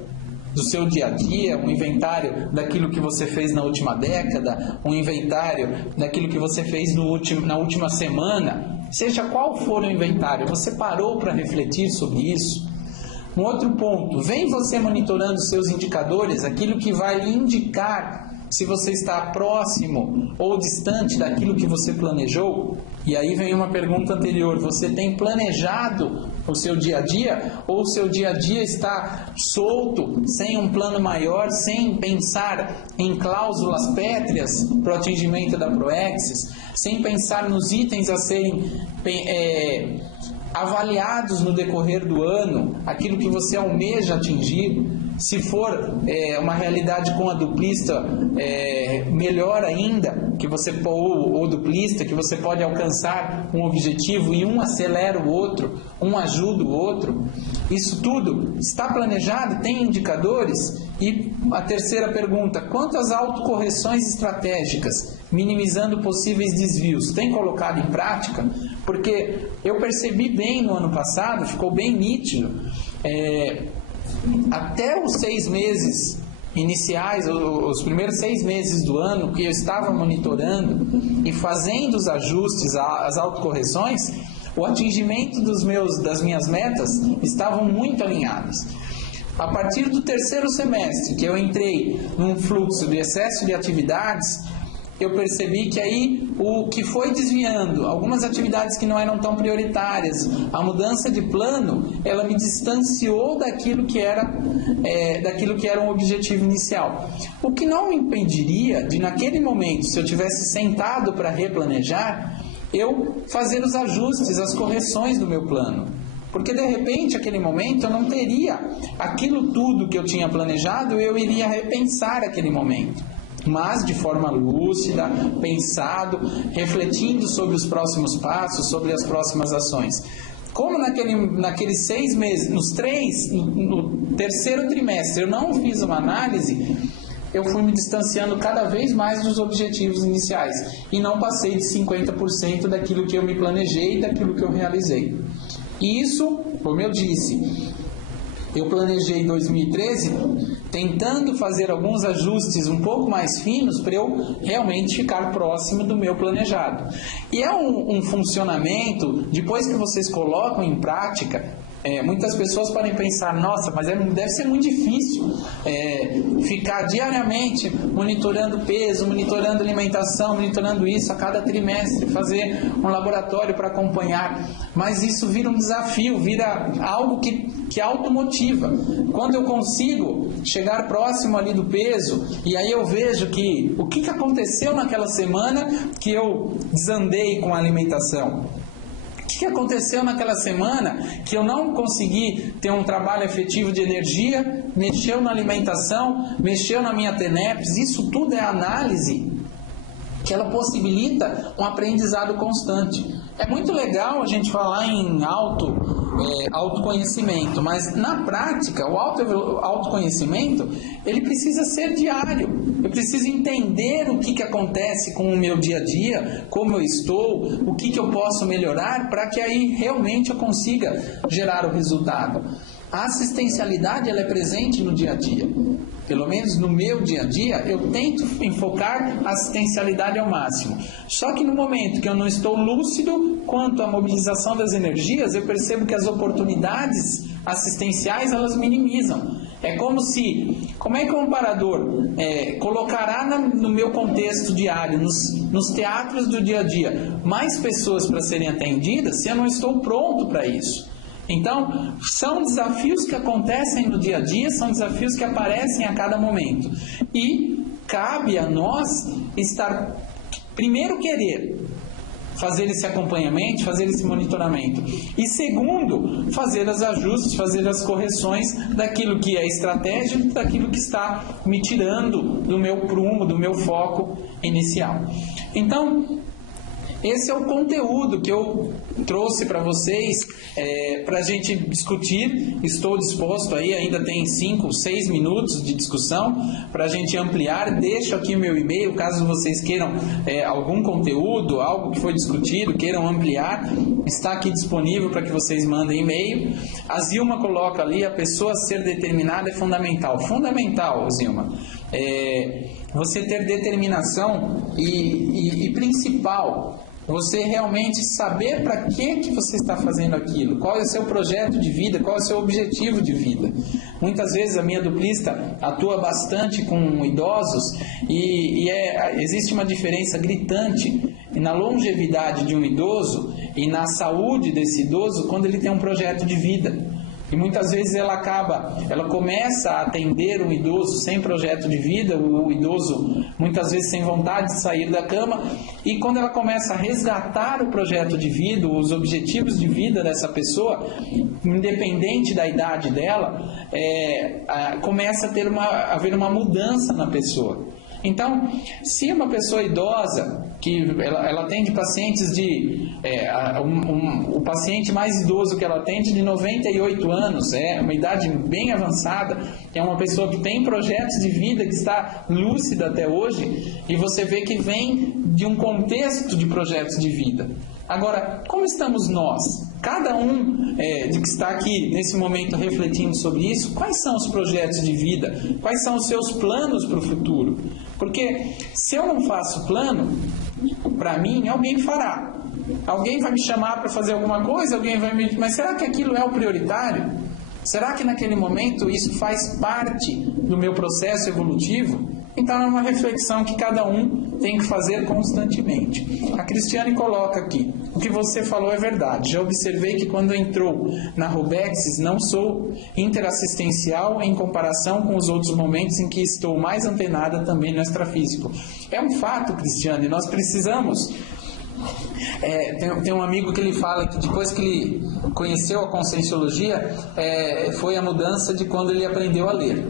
do seu dia a dia, um inventário daquilo que você fez na última década, um inventário daquilo que você fez na última semana, seja qual for o inventário, você parou para refletir sobre isso? Um outro ponto, vem você monitorando seus indicadores, aquilo que vai lhe indicar se você está próximo ou distante daquilo que você planejou. E aí vem uma pergunta anterior: você tem planejado o seu dia a dia, ou o seu dia a dia está solto, sem um plano maior, sem pensar em cláusulas pétreas para o atingimento da Proexis, sem pensar nos itens a serem avaliados no decorrer do ano, aquilo que você almeja atingir? Se for uma realidade com a duplista, melhor ainda, que você ou duplista, que você pode alcançar um objetivo e um acelera o outro, um ajuda o outro. Isso tudo está planejado, tem indicadores? E a terceira pergunta: quanto às autocorreções estratégicas, minimizando possíveis desvios, tem colocado em prática? Porque eu percebi bem no ano passado, ficou bem nítido, até os 6 meses iniciais, os primeiros 6 meses do ano, que eu estava monitorando e fazendo os ajustes, as autocorreções, o atingimento das minhas metas estavam muito alinhados. A partir do 3º semestre, que eu entrei num fluxo de excesso de atividades, eu percebi que aí o que foi desviando, algumas atividades que não eram tão prioritárias, a mudança de plano, ela me distanciou daquilo que era um objetivo inicial. O que não me impediria de, naquele momento, se eu tivesse sentado para replanejar, eu fazer os ajustes, as correções do meu plano. Porque, de repente, naquele momento, eu não teria aquilo tudo que eu tinha planejado, eu iria repensar aquele momento. Mas de forma lúcida, pensado, refletindo sobre os próximos passos, sobre as próximas ações. Como naqueles 6 meses, no 3º trimestre, eu não fiz uma análise, eu fui me distanciando cada vez mais dos objetivos iniciais e não passei de 50% daquilo que eu me planejei e daquilo que eu realizei. E isso, como eu disse, eu planejei 2013 tentando fazer alguns ajustes um pouco mais finos para eu realmente ficar próximo do meu planejado. E é um funcionamento, depois que vocês colocam em prática, Muitas pessoas podem pensar, nossa, mas deve ser muito difícil ficar diariamente monitorando peso, monitorando alimentação, monitorando isso a cada trimestre, fazer um laboratório para acompanhar. Mas isso vira um desafio, vira algo que automotiva. Quando eu consigo chegar próximo ali do peso, e aí eu vejo que o que aconteceu naquela semana que eu desandei com a alimentação. O que aconteceu naquela semana que eu não consegui ter um trabalho efetivo de energia, mexeu na alimentação, mexeu na minha TENEPS, isso tudo é análise que ela possibilita um aprendizado constante. É muito legal a gente falar em autoconhecimento, mas na prática o autoconhecimento ele precisa ser diário. Eu preciso entender o que acontece com o meu dia a dia, como eu estou, o que eu posso melhorar para que aí realmente eu consiga gerar o resultado. A assistencialidade ela é presente no dia a dia. Pelo menos no meu dia a dia, eu tento enfocar a assistencialidade ao máximo. Só que no momento que eu não estou lúcido quanto à mobilização das energias, eu percebo que as oportunidades assistenciais elas minimizam. É como é que o amparador colocará no meu contexto diário, nos teatros do dia a dia, mais pessoas para serem atendidas se eu não estou pronto para isso? Então, são desafios que acontecem no dia a dia, são desafios que aparecem a cada momento. E cabe a nós primeiro querer fazer esse acompanhamento, fazer esse monitoramento. E segundo, fazer os ajustes, fazer as correções daquilo que é estratégico, daquilo que está me tirando do meu prumo, do meu foco inicial. Então, esse é o conteúdo que eu trouxe para vocês, para a gente discutir. Estou disposto aí, ainda tem 5, 6 minutos de discussão para a gente ampliar. Deixo aqui o meu e-mail, caso vocês queiram algum conteúdo, algo que foi discutido, queiram ampliar, está aqui disponível para que vocês mandem e-mail. A Zilma coloca ali, a pessoa ser determinada é fundamental. Fundamental, Zilma. Você ter determinação e principal, você realmente saber para que você está fazendo aquilo, qual é o seu projeto de vida, qual é o seu objetivo de vida. Muitas vezes a minha duplista atua bastante com idosos e existe uma diferença gritante na longevidade de um idoso e na saúde desse idoso quando ele tem um projeto de vida. E muitas vezes ela começa a atender um idoso sem projeto de vida, o idoso muitas vezes sem vontade de sair da cama, e quando ela começa a resgatar o projeto de vida, os objetivos de vida dessa pessoa, independente da idade dela, começa a haver uma mudança na pessoa. Então, se uma pessoa idosa, que ela atende pacientes o paciente mais idoso que ela atende de 98 anos, é uma idade bem avançada, é uma pessoa que tem projetos de vida, que está lúcida até hoje, e você vê que vem de um contexto de projetos de vida. Agora, como estamos nós? Cada um que está aqui nesse momento refletindo sobre isso, quais são os projetos de vida? Quais são os seus planos para o futuro? Porque se eu não faço plano, para mim, alguém fará. Alguém vai me chamar para fazer alguma coisa, mas será que aquilo é o prioritário? Será que naquele momento isso faz parte do meu processo evolutivo? Então é uma reflexão que cada um tem que fazer constantemente. A Cristiane coloca aqui, o que você falou é verdade. Já observei que quando entrou na Rubexis não sou interassistencial em comparação com os outros momentos em que estou mais antenada também no extrafísico. É um fato, Cristiane, nós precisamos... tem um amigo que ele fala que depois que ele conheceu a Conscienciologia, foi a mudança de quando ele aprendeu a ler.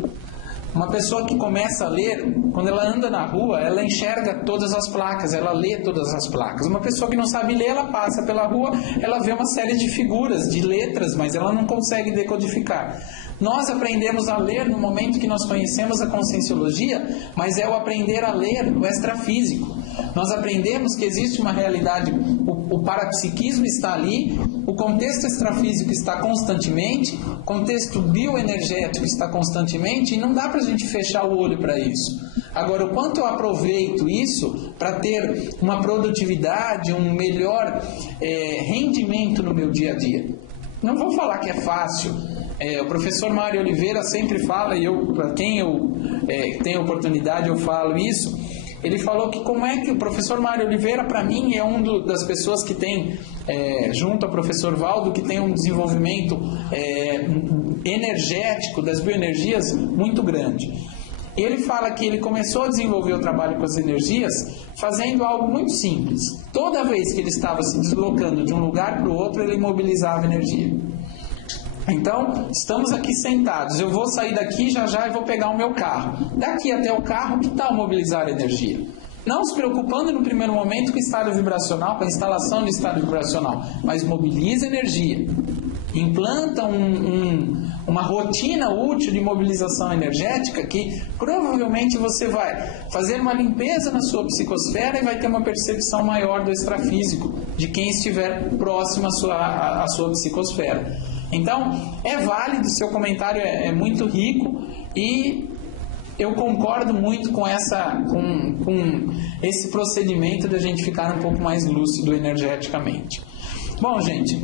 Uma pessoa que começa a ler, quando ela anda na rua, ela enxerga todas as placas, ela lê todas as placas. Uma pessoa que não sabe ler, ela passa pela rua, ela vê uma série de figuras, de letras, mas ela não consegue decodificar. Nós aprendemos a ler no momento que nós conhecemos a Conscienciologia, mas é o aprender a ler o extrafísico. Nós aprendemos que existe uma realidade, o parapsiquismo está ali, o contexto extrafísico está constantemente, o contexto bioenergético está constantemente, e não dá para a gente fechar o olho para isso. Agora, o quanto eu aproveito isso para ter uma produtividade, um melhor rendimento no meu dia a dia? não vou falar que é fácil. O professor Mário Oliveira sempre fala, e para quem eu tenho oportunidade eu falo isso. Ele falou que como é que o professor Mário Oliveira, para mim, é das pessoas que tem, junto ao professor Valdo, que tem um desenvolvimento energético das bioenergias muito grande. Ele fala que ele começou a desenvolver o trabalho com as energias fazendo algo muito simples. Toda vez que ele estava se deslocando de um lugar para o outro, ele mobilizava energia. Então, estamos aqui sentados, eu vou sair daqui já e vou pegar o meu carro. Daqui até o carro, que tal mobilizar energia? Não se preocupando no primeiro momento com o estado vibracional, com a instalação de estado vibracional, mas mobiliza energia. Implanta uma rotina útil de mobilização energética que provavelmente você vai fazer uma limpeza na sua psicosfera e vai ter uma percepção maior do extrafísico, de quem estiver próximo à sua psicosfera. Então, é válido, seu comentário é muito rico e eu concordo muito com esse procedimento de a gente ficar um pouco mais lúcido energeticamente. Bom, gente,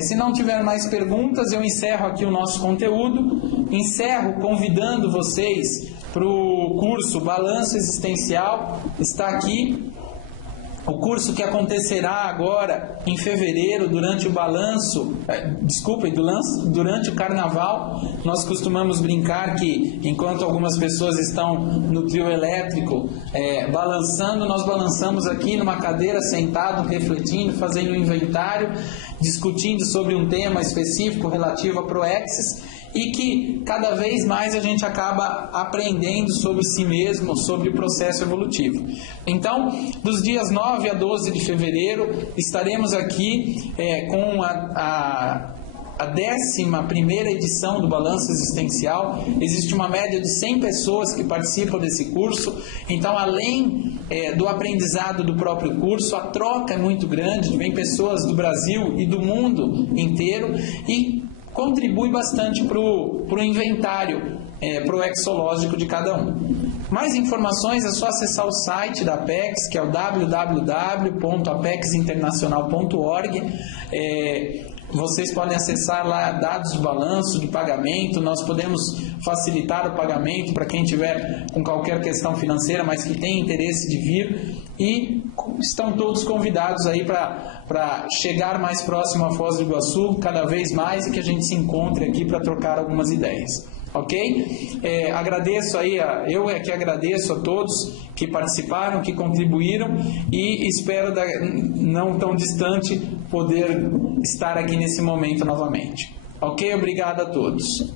se não tiver mais perguntas, eu encerro aqui o nosso conteúdo. Encerro convidando vocês para o curso Balanço Existencial. Está aqui o curso que acontecerá agora em fevereiro, durante o durante o carnaval. Nós costumamos brincar que enquanto algumas pessoas estão no trio elétrico balançando, nós balançamos aqui numa cadeira, sentado, refletindo, fazendo um inventário, discutindo sobre um tema específico relativo a Proexis, e que cada vez mais a gente acaba aprendendo sobre si mesmo, sobre o processo evolutivo. Então, dos dias 9 a 12 de fevereiro, estaremos aqui com a 11ª edição do Balanço Existencial. Existe uma média de 100 pessoas que participam desse curso. Então, além do aprendizado do próprio curso, a troca é muito grande, vem pessoas do Brasil e do mundo inteiro e contribui bastante para o inventário proexológico de cada um. Mais informações é só acessar o site da Apex, que é o www.apexinternacional.org. Vocês podem acessar lá dados de balanço, de pagamento. Nós podemos facilitar o pagamento para quem tiver com qualquer questão financeira, mas que tem interesse de vir. E estão todos convidados aí para chegar mais próximo à Foz do Iguaçu, cada vez mais, e que a gente se encontre aqui para trocar algumas ideias. Ok? Agradeço aí, eu é que agradeço a todos que participaram, que contribuíram, e espero não tão distante poder estar aqui nesse momento novamente. Ok? Obrigado a todos.